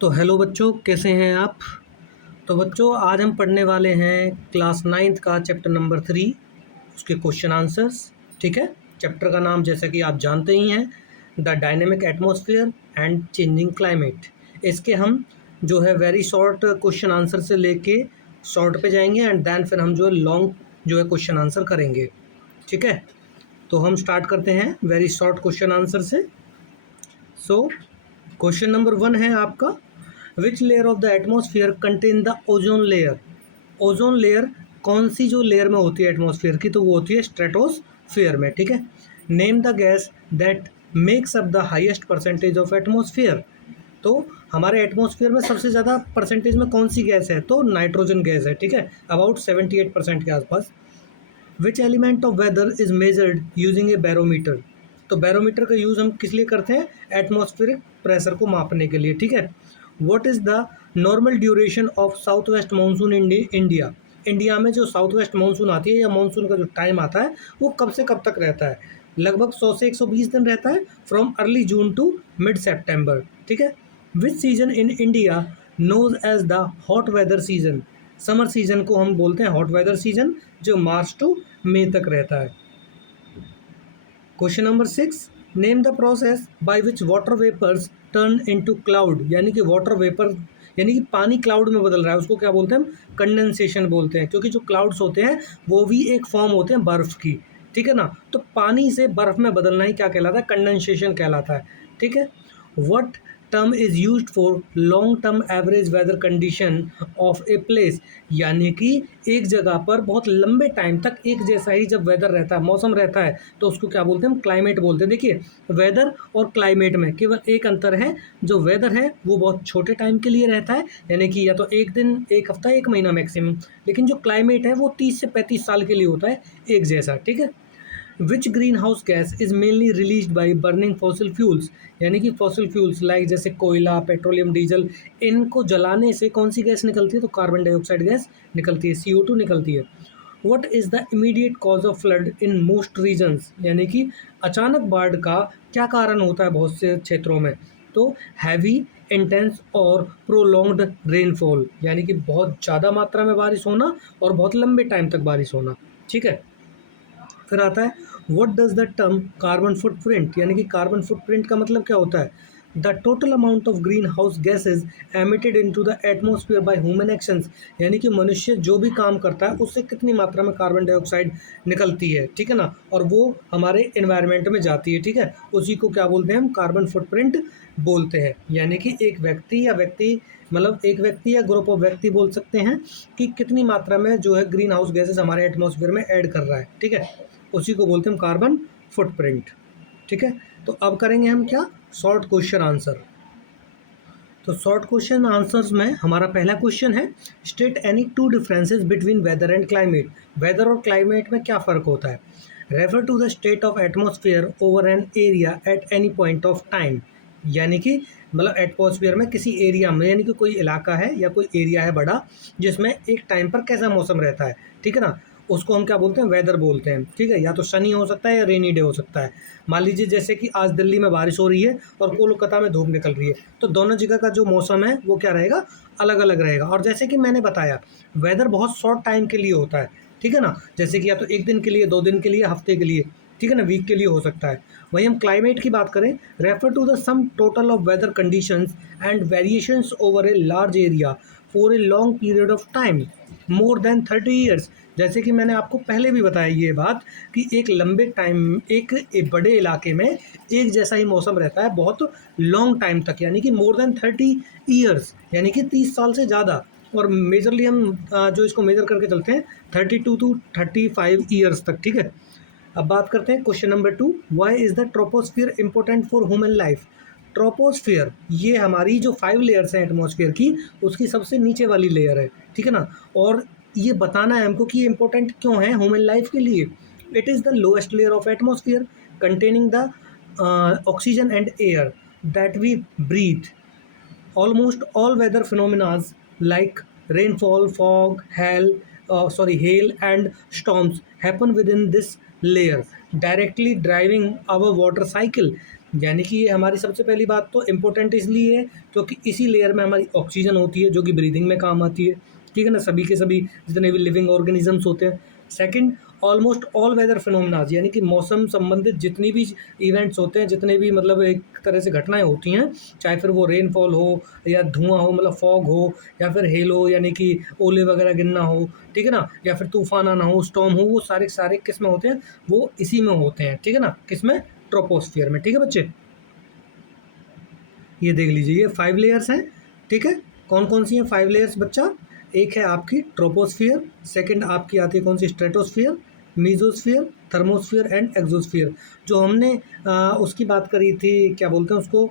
तो हेलो बच्चों, कैसे हैं आप। तो बच्चों, आज हम पढ़ने वाले हैं क्लास 9th का चैप्टर नंबर 3, उसके क्वेश्चन आंसर्स। ठीक है। चैप्टर का नाम जैसा कि आप जानते ही हैं, the dynamic atmosphere and changing climate. इसके हम जो है वेरी शॉर्ट क्वेश्चन आंसर से लेके शॉर्ट पे जाएंगे एंड देन फिर हम जो है लॉन्ग जो है क्वेश्चन आंसर करेंगे। ठीक है। तो हम स्टार्ट करते हैं वेरी शॉर्ट क्वेश्चन आंसर से। सो क्वेश्चन नंबर 1 है आपका, which layer of the atmosphere contain the ozone layer. Ozone layer कौन सी जो लेयर में होती है एटमॉस्फेयर की, तो वो होती है स्ट्रेटोस्फेयर में। ठीक है। Name the gas that makes up the highest percentage of atmosphere. तो हमारे एटमॉस्फेयर में सबसे ज़्यादा परसेंटेज में कौन सी गैस है, तो नाइट्रोजन गैस है। ठीक है, अबाउट 78% के आसपास। Which element of weather is measured using a barometer. तो बैरोमीटर का यूज़ हम किस लिए करते हैं, एटमॉस्फेरिक प्रेशर को मापने के लिए। ठीक है। What is the normal duration of south west monsoon in India. India में जो साउथ वेस्ट मानसून आती है या मानसून का जो टाइम आता है वो कब से कब तक रहता है। लगभग 100 से 120 दिन रहता है, from early June to mid September. ठीक है। Which season in India knows as the hot weather season. Summer season को हम बोलते हैं हॉट वेदर सीजन, जो मार्च टू मई तक रहता है। Question number 6, name the process by which water vapours turn into cloud. यानी कि वाटर वेपर यानी कि पानी क्लाउड में बदल रहा है, उसको क्या बोलते हैं हम, कंडेंसेशन बोलते हैं। क्योंकि जो क्लाउड्स होते हैं वो भी एक फॉर्म होते हैं बर्फ़ की। ठीक है ना। तो पानी से बर्फ़ में बदलना ही क्या कहलाता है, कंडेंसेशन कहलाता है। ठीक है। What term is used for long term average weather condition of a place. यानी कि एक जगह पर बहुत लंबे टाइम तक एक जैसा ही जब वेदर रहता है, मौसम रहता है, तो उसको क्या बोलते हैं हम, क्लाइमेट बोलते हैं। देखिए, वेदर और क्लाइमेट में केवल एक अंतर है, जो वेदर है वो बहुत छोटे टाइम के लिए रहता है, यानी कि या तो एक दिन, एक हफ्ता, एक महीना मैक्सिमम। लेकिन जो क्लाइमेट है वो 30 से 35 साल के लिए होता है, एक जैसा। ठीक है। विच green house gas is mainly release by burning fossil fuels. यानी कि फॉसिल फ्यूल्स लाइक जैसे कोयला, पेट्रोलियम, डीजल, इनको जलाने से कौन सी गैस निकलती है, तो कार्बन डाइऑक्साइड गैस निकलती है, CO2 निकलती है। What is the immediate cause of flood in most regions. यानी कि अचानक बाढ़ का क्या कारण होता है बहुत से क्षेत्रों में, तो हैवी, इंटेंस और प्रोलॉन्ग्ड रेनफॉल। यानी कि बहुत ज़्यादा मात्रा में बारिश होना और बहुत लंबे टाइम तक बारिश होना। ठीक है। फिर आता है, what does the term carbon footprint. यानी कि कार्बन फुटप्रिंट का मतलब क्या होता है, the total amount of greenhouse gases emitted into the atmosphere by human actions. यानी कि मनुष्य जो भी काम करता है उससे कितनी मात्रा में कार्बन डाइऑक्साइड निकलती है। ठीक है ना। और वो हमारे इन्वायरमेंट में जाती है। ठीक है। उसी को क्या बोलते हैं हम, कार्बन फुटप्रिंट बोलते हैं। यानी कि एक व्यक्ति या व्यक्ति मतलब एक व्यक्ति या ग्रुप ऑफ व्यक्ति बोल सकते हैं कि कितनी मात्रा में जो है ग्रीन हाउस गैसेज हमारे एटमॉस्फेयर में ऐड कर रहा है। ठीक है। उसी को बोलते हैं हम कार्बन फुटप्रिंट। ठीक है। तो अब करेंगे हम क्या, शॉर्ट क्वेश्चन आंसर। तो शॉर्ट क्वेश्चन आंसर्स में हमारा पहला क्वेश्चन है, state any two differences between weather and climate. Weather और क्लाइमेट में क्या फ़र्क होता है। Refer to the state of atmosphere over an area at any point of time. यानी कि मतलब एटमॉस्फेयर में किसी एरिया में, यानी कि कोई इलाका है या कोई एरिया है बड़ा, जिसमें एक टाइम पर कैसा मौसम रहता है। ठीक है ना। उसको हम क्या बोलते हैं, वेदर बोलते हैं। ठीक है। या तो सनी हो सकता है या रेनी डे हो सकता है। मान लीजिए जैसे कि आज दिल्ली में बारिश हो रही है और कोलकाता में धूप निकल रही है, तो दोनों जगह का जो मौसम है वो क्या रहेगा, अलग अलग रहेगा। और जैसे कि मैंने बताया, वेदर बहुत शॉर्ट टाइम के लिए होता है। ठीक है ना। जैसे कि या तो एक दिन के लिए, 2 दिन के लिए, हफ्ते के लिए, ठीक है ना, वीक के लिए हो सकता है। वहीं हम क्लाइमेट की बात करें, refer to the sum total of weather conditions and variations over a large area for a long period of time more than 30 years. जैसे कि मैंने आपको पहले भी बताया ये बात कि एक लंबे टाइम, एक बड़े इलाके में एक जैसा ही मौसम रहता है बहुत लॉन्ग टाइम तक, यानी कि मोर देन 30 ईयर्स, यानी कि 30 साल से ज़्यादा। और मेजरली हम जो इसको मेजर करके चलते हैं 32 टू 35 ईयर्स तक। ठीक है। अब बात करते हैं question number 2, why is the troposphere important for human life. Troposphere ये हमारी जो 5 लेयर्स हैं एटमॉस्फेयर की, उसकी सबसे नीचे वाली लेयर है। ठीक है ना। और ये बताना है हमको कि ये इंपॉर्टेंट क्यों है ह्यूमन लाइफ के लिए। It is the lowest layer of atmosphere containing the oxygen and air that we breathe. Almost all weather phenomena like rainfall, fog, hail, and storms happen within this layer, directly driving our water cycle. यानी कि ये हमारी सबसे पहली बात तो important इसलिए है क्योंकि इसी लेयर में हमारी ऑक्सीजन होती है जो कि ब्रीदिंग में काम आती है, ठीक है ना, सभी के सभी जितने भी लिविंग ऑर्गेनिजम्स होते हैं। सेकंड, ऑलमोस्ट ऑल वेदर फिनोमेनाज, यानी कि मौसम संबंधित जितनी भी इवेंट्स होते हैं, जितने भी मतलब एक तरह से घटनाएं होती हैं, चाहे फिर वो रेनफॉल हो या धुआं हो मतलब फॉग हो, या फिर हेल हो यानी कि ओले वगैरह गिरना हो, ठीक है ना, या फिर तूफान आना हो, स्टॉर्म हो, वो सारे सारे किस में होते हैं, वो इसी में होते हैं, ठीक है ना, किस में, ट्रोपोस्फियर में, ठीक है बच्चे। ये देख लीजिए ये 5 लेयर्स हैं, ठीक है। कौन कौन सी हैं 5 लेयर्स बच्चा? एक है आपकी ट्रोपोस्फियर, सेकंड आपकी आती है कौन सी, stratosphere, mesosphere, thermosphere and exosphere. जो हमने उसकी बात करी थी, क्या बोलते हैं उसको,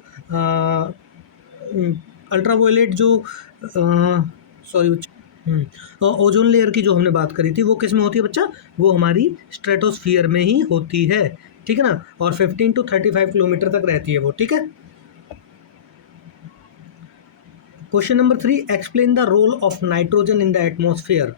अल्ट्रावायलेट जो, सॉरी बच्चा, ओजोन लेयर की जो हमने बात करी थी वो किस में होती है बच्चा? वो हमारी स्ट्रेटोस्फियर में ही होती है, ठीक है ना, और 15 to 35 किलोमीटर तक रहती है वो, ठीक है। Question number 3, explain the role of nitrogen in the atmosphere.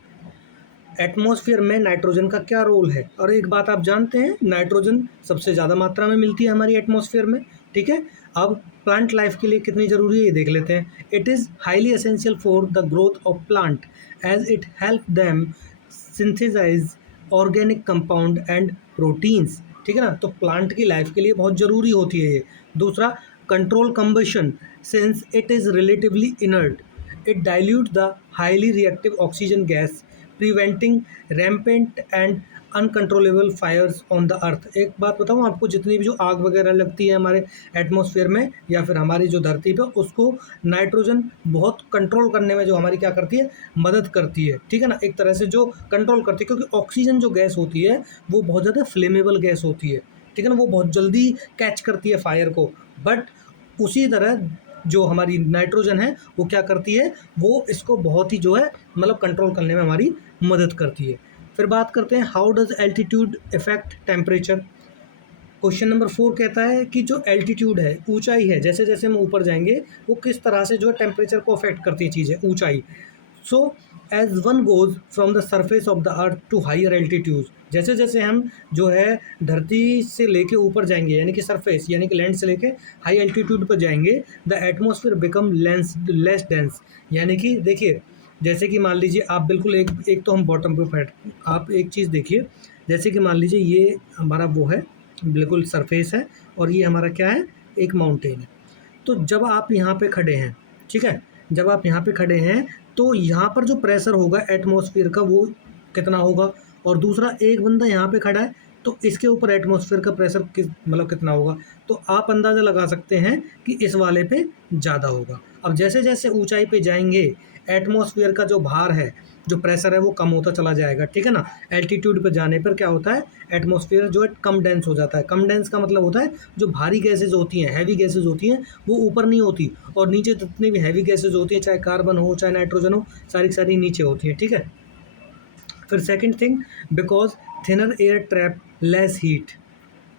Atmosphere में नाइट्रोजन का क्या रोल है? और एक बात आप जानते हैं, नाइट्रोजन सबसे ज़्यादा मात्रा में मिलती है हमारी एटमॉस्फेयर में, ठीक है। अब प्लांट लाइफ के लिए कितनी ज़रूरी है ये देख लेते हैं। It is highly essential for the growth of plant as it help them synthesise organic compound and proteins, ठीक है ना, तो प्लांट की लाइफ के लिए बहुत ज़रूरी होती है ये। दूसरा, control combustion since it is relatively inert, it dilutes the highly reactive oxygen gas, preventing rampant and uncontrollable fires on the earth. एक बात बताऊँ आपको, जितनी भी जो आग वगैरह लगती है हमारे एटमॉस्फेयर में या फिर हमारी जो धरती पे, उसको नाइट्रोजन बहुत कंट्रोल करने में जो हमारी क्या करती है, मदद करती है, ठीक है ना, एक तरह से जो कंट्रोल करती है, क्योंकि ऑक्सीजन जो गैस होती है वो बहुत ज़्यादा फ्लेमेबल गैस होती है, ठीक है ना, वो बहुत जल्दी कैच करती है फायर को। बट उसी तरह जो हमारी नाइट्रोजन है वो क्या करती है, वो इसको बहुत ही जो है मतलब कंट्रोल करने में हमारी मदद करती है। फिर बात करते हैं, how does altitude effect temperature. Question number 4 कहता है कि जो एल्टीट्यूड है, ऊंचाई है, जैसे जैसे हम ऊपर जाएंगे वो किस तरह से जो है टेम्परेचर को अफेक्ट करती है चीज़ें, ऊंचाई। So as one goes from the surface of the earth to higher altitude, जैसे जैसे हम जो है धरती से लेके ऊपर जाएंगे यानी कि सरफेस यानी कि लैंड से लेके हाई एल्टीट्यूड पर जाएंगे, the atmosphere become less dense. यानी कि देखिए, जैसे कि मान लीजिए आप बिल्कुल एक एक तो हम बॉटम पे बैठ, आप एक चीज़ देखिए, जैसे कि मान लीजिए ये हमारा वो है, बिल्कुल सरफेस है, और ये हमारा क्या है, एक माउंटेन है। तो जब आप यहाँ पे खड़े हैं, ठीक है, जब आप यहाँ पे खड़े हैं तो यहाँ पर जो प्रेशर होगा एटमॉस्फेयर का वो कितना होगा, और दूसरा एक बंदा यहाँ पे खड़ा है तो इसके ऊपर एटमॉस्फेयर का प्रेशर किस मतलब कितना होगा, तो आप अंदाज़ा लगा सकते हैं कि इस वाले पे ज़्यादा होगा। अब जैसे जैसे ऊंचाई पे जाएंगे एटमॉस्फेयर का जो भार है, जो प्रेशर है वो कम होता चला जाएगा, ठीक है ना। एल्टीट्यूड पर जाने पर क्या होता है, एटमॉस्फेयर जो है कम डेंस हो जाता है। कम डेंस का मतलब होता है जो भारी गैसेज होती हैं, हैवी गैसेज होती हैं, वो ऊपर नहीं होती, और नीचे जितनी भी हैवी गैसेज होती हैं, चाहे कार्बन हो चाहे नाइट्रोजन हो, सारी की सारी नीचे होती हैं, ठीक है। फिर second thing, because thinner air trap less heat,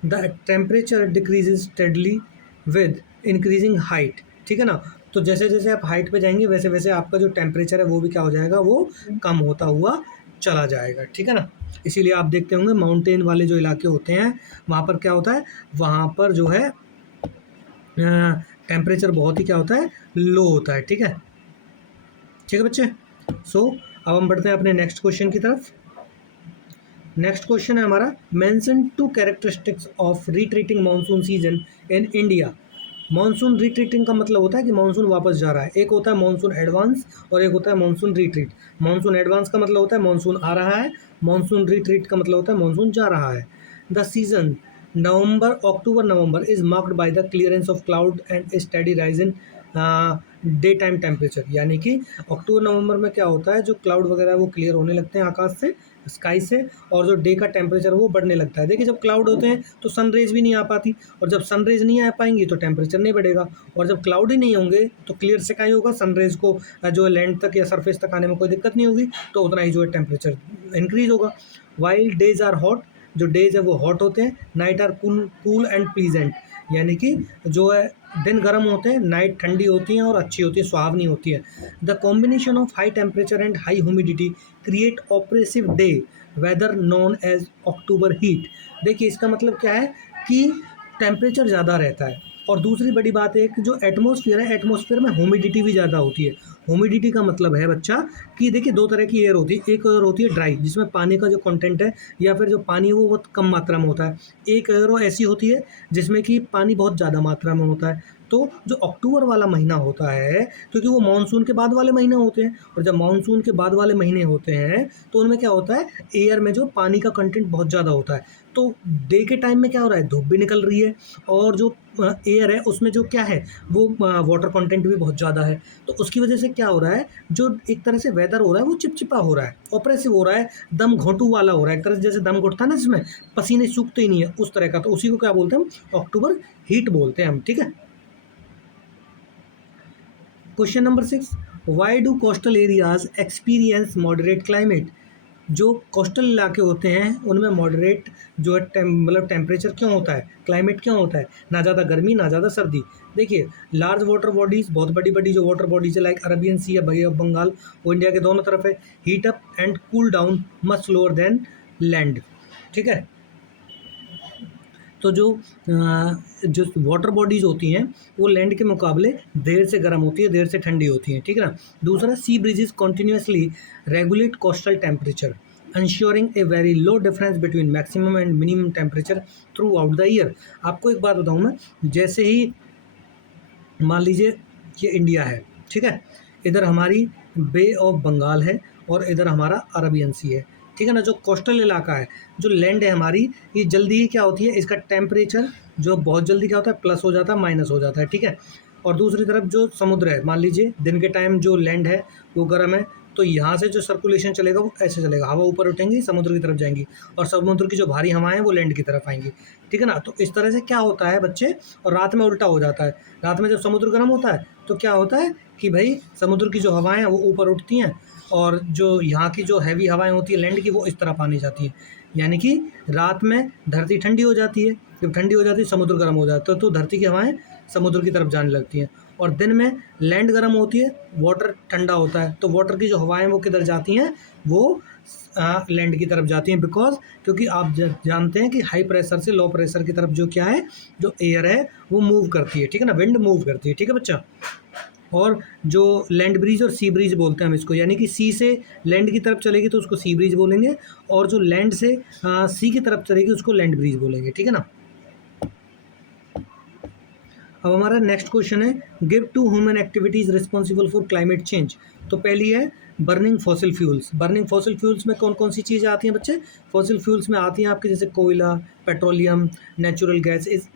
the temperature decreases steadily with increasing height, ठीक है ना। तो जैसे जैसे आप हाइट पे जाएंगे वैसे वैसे आपका जो टेम्परेचर है वो भी क्या हो जाएगा, वो कम होता हुआ चला जाएगा, ठीक है ना। इसीलिए आप देखते होंगे माउंटेन वाले जो इलाके होते हैं वहाँ पर क्या होता है, वहाँ पर जो है टेम्परेचर बहुत ही क्या होता है, लो होता है, ठीक है बच्चे। सो अब हम बढ़ते हैं अपने नेक्स्ट क्वेश्चन की तरफ। नेक्स्ट क्वेश्चन है हमारा, mention 2 characteristics of retreating monsoon season in India. Monsoon retreating का मतलब होता है कि मानसून वापस जा रहा है। एक होता है मानसून एडवांस और एक होता है मानसून रिट्रीट। मानसून एडवांस का मतलब होता है मानसून आ रहा है, मानसून रिट्रीट का मतलब होता है मानसून जा रहा है। The season November October November is marked by the clearance of cloud and study rise in day time temperature. यानी कि अक्टूबर नवंबर में क्या होता है, जो क्लाउड वगैरह वो क्लियर होने लगते हैं आकाश से, स्काई से, और जो डे का टेम्परेचर वो बढ़ने लगता है। देखिए जब क्लाउड होते हैं तो सनरेज भी नहीं आ पाती, और जब सनरेज नहीं आ पाएंगी तो टेम्परेचर नहीं बढ़ेगा, और जब क्लाउड ही नहीं होंगे तो क्लियर से क्या ही होगा, सनरेज को जो है लैंड तक या सरफेस तक आने में कोई दिक्कत नहीं होगी, तो उतना ही जो है टेम्परेचर इंक्रीज होगा। वाइल डेज आर हॉट, जो डेज है वो हॉट होते हैं, night are cool and pleasant, यानी कि जो है दिन गर्म होते हैं, नाइट ठंडी होती हैं और अच्छी होती है, सुहावनी होती है। The combination of high temperature and high humidity create oppressive day weather known as October heat. देखिए इसका मतलब क्या है कि टेम्परेचर ज़्यादा रहता है। और दूसरी बड़ी बात है कि जो एटमॉस्फेयर है, एटमॉस्फेयर में ह्यूमिडिटी भी ज़्यादा होती है। ह्यूमिडिटी का मतलब है बच्चा कि देखिए दो तरह की एयर होती है, एक एयर होती है ड्राई जिसमें पानी का जो कंटेंट है या फिर जो पानी है वो बहुत कम मात्रा में होता है, एक एयर वो ऐसी होती है जिसमें कि पानी बहुत ज़्यादा मात्रा में होता है। तो जो अक्टूबर वाला महीना होता है, क्योंकि वो मानसून के बाद वाले महीने होते हैं, और जब मानसून के बाद वाले महीने होते हैं तो उनमें क्या होता है, एयर में जो पानी का कंटेंट बहुत ज़्यादा होता है। तो डे के टाइम में क्या हो रहा है, धूप भी निकल रही है, और जो एयर है उसमें जो क्या है वो वाटर कंटेंट भी बहुत ज़्यादा है। तो उसकी वजह से क्या हो रहा है, जो एक तरह से वेदर हो रहा है वो चिपचिपा हो रहा है, ऑप्रेसिव हो रहा है, दम घोंटू वाला हो रहा है, एक तरह से जैसे दम घुटता है ना जिसमें पसीने सूखते ही नहीं है, उस तरह का। तो उसी को क्या बोलते हैं हम, अक्टूबर हीट बोलते हैं हम, ठीक है। Question number 6, why do coastal areas experience moderate climate. जो कोस्टल इलाके होते हैं उनमें मॉडरेट जो है मतलब टेम्परेचर क्यों होता है, क्लाइमेट क्यों होता है, ना ज़्यादा गर्मी ना ज़्यादा सर्दी। देखिए लार्ज वाटर बॉडीज़, बहुत बड़ी बड़ी जो वाटर बॉडीज़ है लाइक अरबियन सी या बे ऑफ बंगाल, वो इंडिया के दोनों तरफ है, heat up and cool down much slower then land, ठीक है। तो जो वाटर बॉडीज़ होती हैं वो लैंड के मुकाबले देर से गर्म होती है, देर से ठंडी होती हैं, ठीक है ना। दूसरा, sea breezes continuously regulate coastal temperature ensuring a very low difference between maximum and minimum temperature throughout the year। आपको एक बात बताऊं मैं, जैसे ही मान लीजिए ये इंडिया है, ठीक है, इधर हमारी बे ऑफ बंगाल है और इधर हमारा अरबियन सी है, ठीक है ना। जो कोस्टल इलाका है, जो लैंड है हमारी, ये जल्दी ही क्या होती है, इसका टेम्परेचर जो बहुत जल्दी क्या होता है, प्लस हो जाता है, माइनस हो जाता है, ठीक है। और दूसरी तरफ जो समुद्र है, मान लीजिए दिन के टाइम जो लैंड है वो गर्म है, तो यहाँ से जो सर्कुलेशन चलेगा वो ऐसे चलेगा, हवा ऊपर उठेंगी समुद्र की तरफ जाएंगी, और समुद्र की जो भारी हवाएं हैं वो लैंड की तरफ आएंगी, ठीक है ना। तो इस तरह से क्या होता है बच्चे, और रात में उल्टा हो जाता है, रात में जब समुद्र गर्म होता है तो क्या होता है कि भाई समुद्र की जो हवाएं हैं वो ऊपर उठती हैं, और जो यहाँ की जो हैवी हवाएं होती है लैंड की वो इस तरफ आनी जाती हैं, यानी कि रात में धरती ठंडी हो जाती है, जब ठंडी हो जाती है समुद्र गर्म हो जाता है, तो धरती की हवाएं समुद्र की तरफ जाने लगती हैं, और दिन में लैंड गर्म होती है, वाटर ठंडा होता है, तो वाटर की जो हवाएं वो किधर जाती हैं, वो लैंड की तरफ जाती हैं, बिकॉज क्योंकि आप जानते हैं कि हाई प्रेशर से लो प्रेशर की तरफ जो क्या है, जो एयर है वो मूव करती है, ठीक है ना, विंड मूव करती है, ठीक है बच्चा। और जो लैंड ब्रीज और सी ब्रीज बोलते हैं हम इसको, यानी कि सी से लैंड की तरफ चलेगी तो उसको सी ब्रीज बोलेंगे, और जो लैंड से सी की तरफ चलेगी उसको लैंड ब्रीज बोलेंगे, ठीक है ना। अब हमारा नेक्स्ट क्वेश्चन है, give two human activities responsible for climate change. तो पहली है burning fossil fuels. Burning fossil fuels में कौन कौन सी चीज़ें आती हैं बच्चे, फॉसिल फ्यूल्स में आती हैं आपके जैसे कोयला, पेट्रोलियम, नेचुरल गैस, इस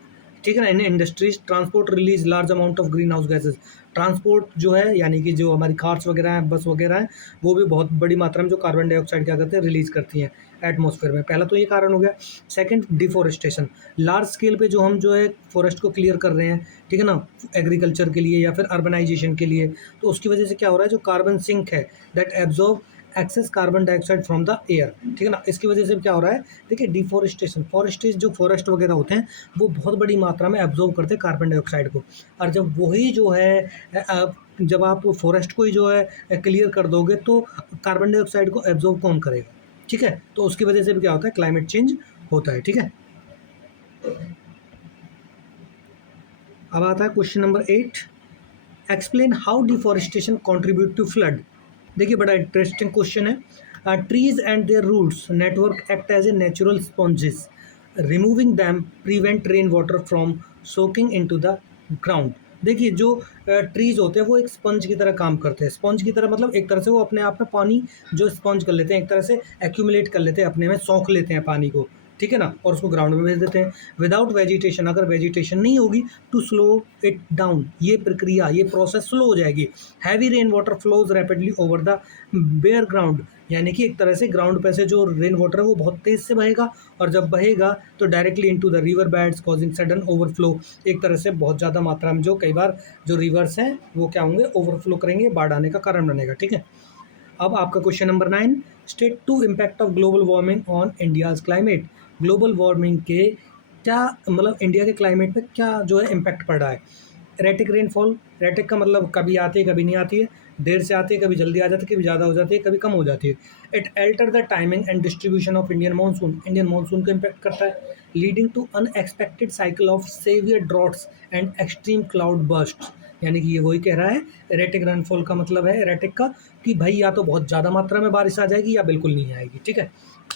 ठीक है ना। In industries transport release large amount of greenhouse gases. Transport जो है यानी कि जो हमारी कार्स वगैरह हैं, बस वगैरह हैं, वो भी बहुत बड़ी मात्रा में जो कार्बन डाइऑक्साइड क्या करते हैं, रिलीज करती हैं एटमॉस्फेयर में। पहला तो ये कारण हो गया। सेकंड, डिफोरेस्टेशन, लार्ज स्केल पे जो हम जो है फॉरेस्ट को क्लियर कर रहे हैं, ठीक है ना, एग्रीकल्चर के लिए या फिर अर्बनाइजेशन के लिए, तो उसकी वजह से क्या हो रहा है, जो कार्बन सिंक है that absorb excess carbon dioxide from the air, ठीक है ना। इसकी वजह से क्या हो रहा है, देखिए डिफोरेस्टेशन, फॉरेस्टेज जो फॉरेस्ट वगैरह होते हैं वो बहुत बड़ी मात्रा में एब्जॉर्ब करते हैं कार्बन डाइऑक्साइड को, और जब वही जो है जब आप फॉरेस्ट को ही जो है क्लियर कर दोगे तो कार्बन डाइऑक्साइड को एब्जॉर्ब कौन करेगा, ठीक है। तो उसकी वजह से भी क्या होता है, क्लाइमेट चेंज होता है, ठीक है। अब आता है question number 8, explain how deforestation contribute to flood. देखिए बड़ा इंटरेस्टिंग क्वेश्चन है। Trees and their roots network act as a natural sponges, removing them prevent rain water from soaking into the ground. देखिए जो ट्रीज होते हैं वो एक sponge की तरह काम करते हैं, स्पंज की तरह मतलब एक तरह से वो अपने आप में पानी जो स्पंज कर लेते हैं, एक तरह से एक्यूमुलेट कर लेते हैं, अपने में सौंख लेते हैं पानी को, ठीक है ना, और उसको ग्राउंड में भेज देते हैं। विदाउट वेजिटेशन, अगर वेजिटेशन नहीं होगी टू स्लो इट डाउन, ये प्रक्रिया, ये प्रोसेस स्लो हो जाएगी। Heavy rain water flows rapidly over the bare ground, यानी कि एक तरह से ग्राउंड पे से जो रेन वाटर है वो बहुत तेज़ से बहेगा, और जब बहेगा तो directly into the river beds causing sudden overflow. एक तरह से बहुत ज़्यादा मात्रा में जो कई बार जो रिवर्स हैं वो क्या होंगे, ओवरफ्लो करेंगे, बाढ़ आने का कारण बनेगा, ठीक है। अब आपका question number 9, state two impact of global warming on India's climate. Global warming के क्या मतलब इंडिया के क्लाइमेट पे क्या जो है इम्पैक्ट पड़ रहा है। एरेटिक रेनफॉल, एरेटिक का मतलब कभी आती है कभी नहीं आती है, देर से आती है, कभी जल्दी आ जाती है, कभी ज़्यादा हो जाती है, कभी कम हो जाती है। It alter the timing and distribution of Indian monsoon को इम्पेक्ट करता है, leading to unexpected cycle of severe droughts and extreme cloud burst. यानी कि ये वही कह रहा है, एरेटिक रेनफॉल का मतलब है एरेटिक का कि भाई या तो बहुत ज़्यादा मात्रा में बारिश आ जाएगी या बिल्कुल नहीं आएगी, ठीक है,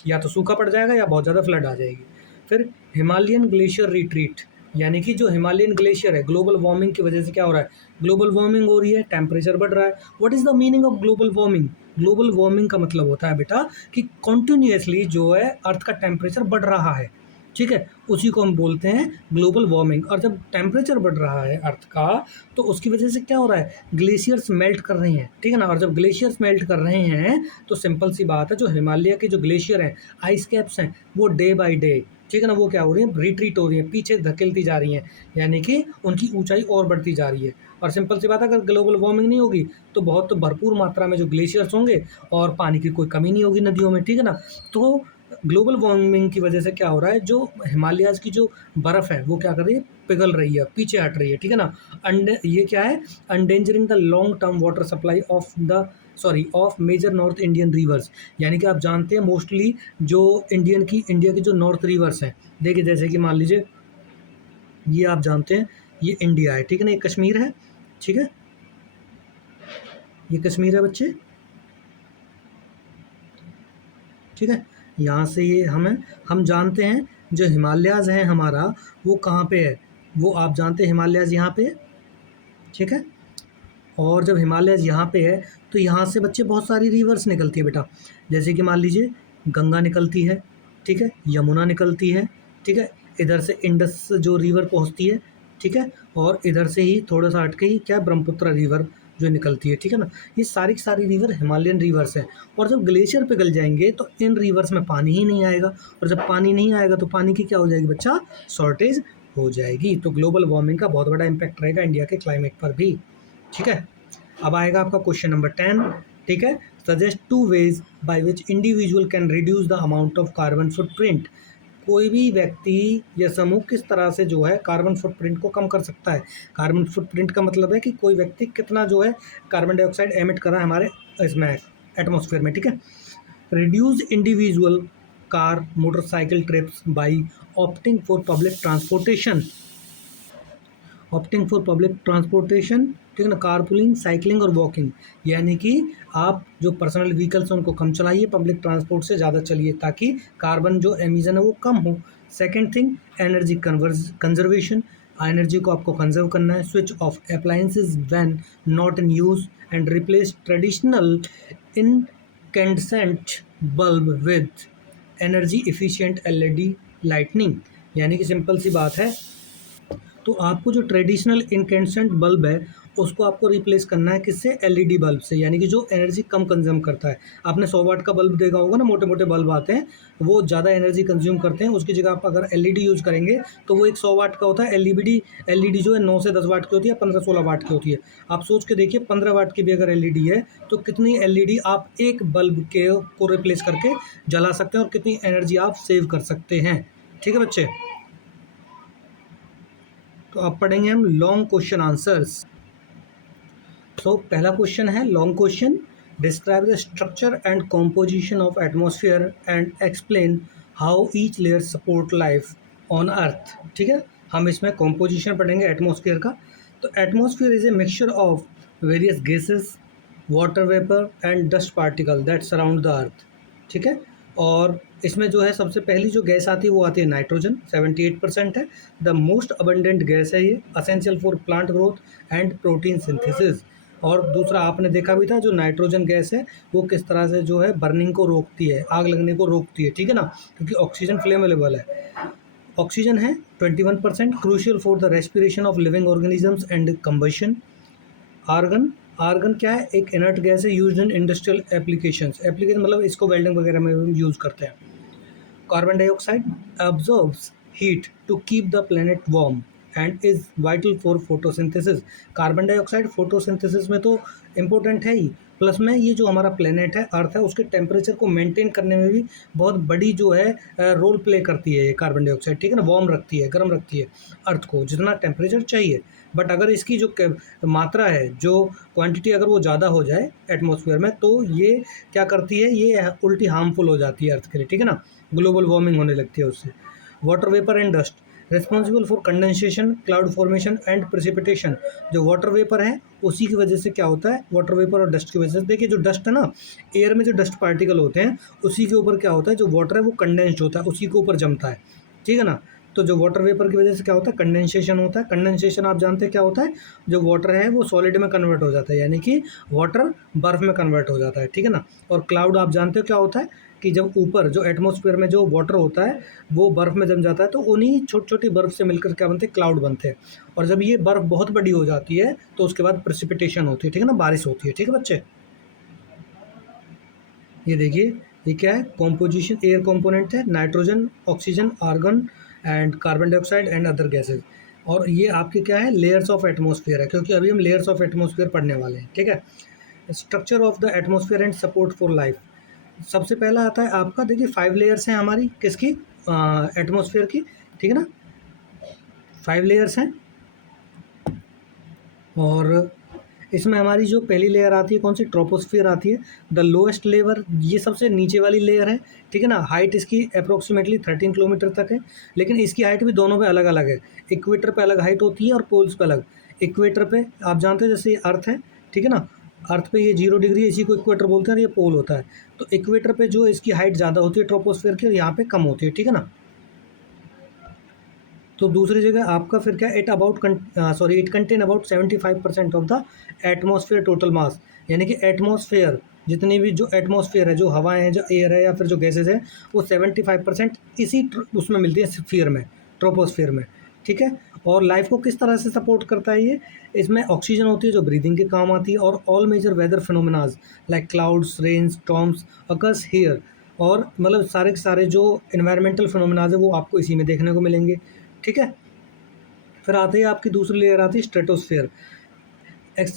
या तो सूखा पड़ जाएगा या बहुत ज़्यादा फ्लड आ जाएगी। फिर हिमालयन ग्लेशियर रिट्रीट, यानी कि जो हिमालयन ग्लेशियर है, ग्लोबल वार्मिंग की वजह से क्या हो रहा है, ग्लोबल वार्मिंग हो रही है, टेम्परेचर बढ़ रहा है। What is the meaning of global warming? Global warming का मतलब होता है बेटा कि कॉन्टिन्यूसली जो है अर्थ का टेम्परेचर बढ़ रहा है, ठीक है, उसी को हम बोलते हैं ग्लोबल वार्मिंग। और जब टेम्परेचर बढ़ रहा है अर्थ का, तो उसकी वजह से क्या हो रहा है, ग्लेशियर्स मेल्ट कर रहे हैं, ठीक है ना। और जब ग्लेशियर्स मेल्ट कर रहे हैं तो सिंपल सी बात है, जो हिमालय के जो ग्लेशियर हैं, आइस कैप्स हैं, वो डे बाई डे, ठीक है ना, वो क्या हो रही है, रिट्रीट हो रही है, पीछे धकेलती जा रही हैं, यानी कि उनकी ऊंचाई और बढ़ती जा रही है। और सिंपल सी बात है, अगर ग्लोबल वार्मिंग नहीं होगी तो बहुत भरपूर मात्रा में जो ग्लेशियर्स होंगे और पानी की कोई कमी नहीं होगी नदियों में, ठीक है ना। तो ग्लोबल वार्मिंग की वजह से क्या हो रहा है, जो हिमालयाज़ की जो बर्फ़ है वो क्या कर रही है, पिघल रही है, पीछे हट रही है, ठीक है ना। ये क्या है, endangering the long term water supply of major north Indian rivers. यानी कि आप जानते हैं मोस्टली जो इंडिया की जो नॉर्थ रिवर्स हैं, देखिए जैसे कि मान लीजिए ये आप जानते हैं, ये इंडिया है, ठीक है ना, ये कश्मीर है, ठीक है, ये कश्मीर है बच्चे, ठीक है। यहाँ से ये हम जानते हैं जो हिमालयाज़ हैं हमारा, वो कहाँ पे है, वो आप जानते हैं हिमालयाज़ यहाँ पे है, ठीक है। और जब हिमालयाज़ यहाँ पे है तो यहाँ से बच्चे बहुत सारी रिवर्स निकलती है बेटा, जैसे कि मान लीजिए गंगा निकलती है, ठीक है, यमुना निकलती है, ठीक है, इधर से इंडस जो रिवर पहुँचती है, ठीक है, और इधर से ही थोड़ा सा हट के ही क्या है, ब्रह्मपुत्र रिवर जो निकलती है, ठीक है ना। ये सारी की सारी रिवर हिमालयन रिवर्स हैं। और जब ग्लेशियर पिघल जाएंगे तो इन रिवर्स में पानी ही नहीं आएगा, और जब पानी नहीं आएगा तो पानी की क्या हो जाएगी बच्चा, शॉर्टेज हो जाएगी। तो ग्लोबल वार्मिंग का बहुत बड़ा इम्पैक्ट रहेगा इंडिया के क्लाइमेट पर भी, ठीक है। अब आएगा आपका क्वेश्चन नंबर 10, ठीक है। Suggest 2 veg by which individual can reduce the amount of carbon footprint. कोई भी व्यक्ति या समूह किस तरह से जो है कार्बन फुटप्रिंट को कम कर सकता है। कार्बन फुटप्रिंट का मतलब है कि कोई व्यक्ति कितना जो है कार्बन डाइऑक्साइड एमिट कर रहा है हमारे इसमें एटमॉस्फेयर में, ठीक है। Reduce individual car motorcycle trips by opting for public transportation. Opting for public transportation, ठीक है ना, कारपूलिंग, साइकिलिंग और वॉकिंग। यानी कि आप जो पर्सनल व्हीकल्स हैं उनको कम चलाइए, पब्लिक ट्रांसपोर्ट से ज़्यादा चलिए, ताकि कार्बन जो एमिशन है वो कम हो। Second thing, energy conservation, energy को आपको कंजर्व करना है। Switch off appliances when not in use and replace traditional incandescent bulb with energy efficient LED lightning. यानी कि सिंपल सी बात है, तो आपको जो ट्रेडिशनल इनकेंडेसेंट बल्ब है उसको आपको रिप्लेस करना है किससे, एलईडी बल्ब से, यानी कि जो एनर्जी कम कंज्यूम करता है। आपने 100 वाट का बल्ब देखा होगा ना, मोटे मोटे बल्ब आते हैं, वो ज़्यादा एनर्जी कंज्यूम करते हैं। उसकी जगह आप अगर एलईडी यूज़ करेंगे तो वो एक 100 वाट का होता है। एलईडी जो है 9 से 10 वाट की होती है, 15-16 वाट की होती है। आप सोच के देखिए 15 वाट की भी अगर एलईडी है तो कितनी एलईडी आप एक बल्ब के को रिप्लेस करके जला सकते हैं और कितनी एनर्जी आप सेव कर सकते हैं, ठीक है बच्चे। तो अब पढ़ेंगे हम लॉन्ग क्वेश्चन आंसर्स। तो पहला क्वेश्चन है long question, describe the structure and composition of atmosphere and explain how each layer support life on earth, ठीक है। हम इसमें कॉम्पोजिशन पढ़ेंगे एटमॉस्फेयर का। तो atmosphere is a mixture of various gases, water vapour and dust particle that surround the earth, ठीक है। और इसमें जो है सबसे पहली जो गैस आती है वो आती है नाइट्रोजन, 78% है। द मोस्ट अबंडेंट गैस है ये, essential for plant growth and protein synthesis. और दूसरा आपने देखा भी था, जो नाइट्रोजन गैस है वो किस तरह से जो है बर्निंग को रोकती है, आग लगने को रोकती है, ठीक है ना, क्योंकि ऑक्सीजन फ्लेमेबल है। ऑक्सीजन है 21%, crucial for the respiration of living organisms and combustion. Argon, argon क्या है, एक इनर्ट गैस है, used in industrial applications, application मतलब इसको वेल्डिंग वगैरह में यूज़ करते हैं। Carbon dioxide absorbs heat to keep the planet warm and is vital for photosynthesis। Carbon dioxide photosynthesis में तो इम्पोर्टेंट है ही, प्लस में ये जो हमारा प्लेनेट है अर्थ है उसके टेम्परेचर को मेंटेन करने में भी बहुत बड़ी जो है रोल प्ले करती है ये कार्बन डाइऑक्साइड, ठीक है ना। वार्म रखती है, गर्म रखती है अर्थ को जितना टेम्परेचर चाहिए, बट अगर इसकी जो मात्रा है, जो क्वांटिटी अगर वो ज़्यादा हो जाए एटमॉस्फेयर में, तो ये क्या करती है, ये उल्टी हार्मफुल हो जाती है अर्थ के लिए, ठीक है ना, ग्लोबल वार्मिंग होने लगती है उससे। Water vapour and dust responsible for condensation, cloud formation and precipitation. जो वाटर वेपर है उसी की वजह से क्या होता है, वाटर वेपर और डस्ट की वजह से, देखिए जो डस्ट है ना, एयर में जो डस्ट पार्टिकल होते हैं उसी के ऊपर क्या होता है, जो वाटर है वो कंडेंस्ड होता है, उसी के ऊपर जमता है, ठीक है ना। तो जो वाटर वेपर की वजह से क्या होता है, कंडेंसेशन होता है। कंडेंसेशन आप जानते हैं क्या होता है, जो वाटर है वो सॉलिड में कन्वर्ट हो जाता है, यानी कि वाटर बर्फ में कन्वर्ट हो जाता है, ठीक है ना। और क्लाउड आप जानते हो क्या होता है, कि जब ऊपर जो एटमॉस्फेयर में जो वाटर होता है वो बर्फ़ में जम जाता है, तो उन्हीं छोटी छोटी बर्फ़ से मिलकर क्या बनते हैं, क्लाउड बनते हैं। और जब ये बर्फ़ बहुत बड़ी हो जाती है तो उसके बाद प्रेसिपिटेशन होती है, ठीक है ना, बारिश होती है, ठीक है बच्चे। ये देखिए, ये क्या है, कॉम्पोजिशन, एयर कंपोनेंट है, nitrogen, oxygen, argon and carbon dioxide and other gases. और ये आपके क्या है, लेयर्स ऑफ एटमॉस्फेयर है, क्योंकि अभी हम लेयर्स ऑफ एटमॉस्फेयर पढ़ने वाले हैं, ठीक है। Structure of the atmosphere and support for life. सबसे पहला आता है आपका, देखिए 5 लेयर्स हैं हमारी, किसकी, एटमॉस्फेयर की, ठीक है ना, 5 लेयर्स हैं। और इसमें हमारी जो पहली लेयर आती है कौन सी, ट्रोपोस्फियर आती है, द लोएस्ट लेयर, ये सबसे नीचे वाली लेयर है, ठीक है ना। हाइट इसकी अप्रोक्सीमेटली 13 किलोमीटर तक है, लेकिन इसकी हाइट भी दोनों पे अलग अलग है। इक्वेटर पे अलग हाइट होती है और पोल्स पे अलग। इक्वेटर पे आप जानते हैं जैसे ये अर्थ है, ठीक है ना, अर्थ पे ये 0 डिग्री है, इसी को इक्वेटर बोलते हैं, और ये पोल होता है। तो इक्वेटर पे जो इसकी हाइट ज़्यादा होती है ट्रोपोस्फियर की, और यहाँ पे कम होती है, ठीक है ना। तो दूसरी जगह आपका फिर क्या, it contain about 75% of the atmosphere total mass, यानी कि एटमॉस्फेयर, जितनी भी जो एटमॉस्फेयर है, जो हवाएं हैं, जो एयर है या फिर जो गैसेज है, वो 75% इसी उसमें मिलती है, स्फीयर में, ट्रोपोस्फियर में, ठीक है। और लाइफ को किस तरह से सपोर्ट करता है ये, इसमें ऑक्सीजन होती है जो ब्रीदिंग के काम आती है, और all major weather phenomenas like clouds, rain, storms occurs here. और मतलब सारे के सारे जो इन्वायरमेंटल फिनोमिनाज है वो आपको इसी में देखने को मिलेंगे, ठीक है। फिर आते ही आपकी दूसरी लेयर आती है स्ट्रेटोस्फेयर।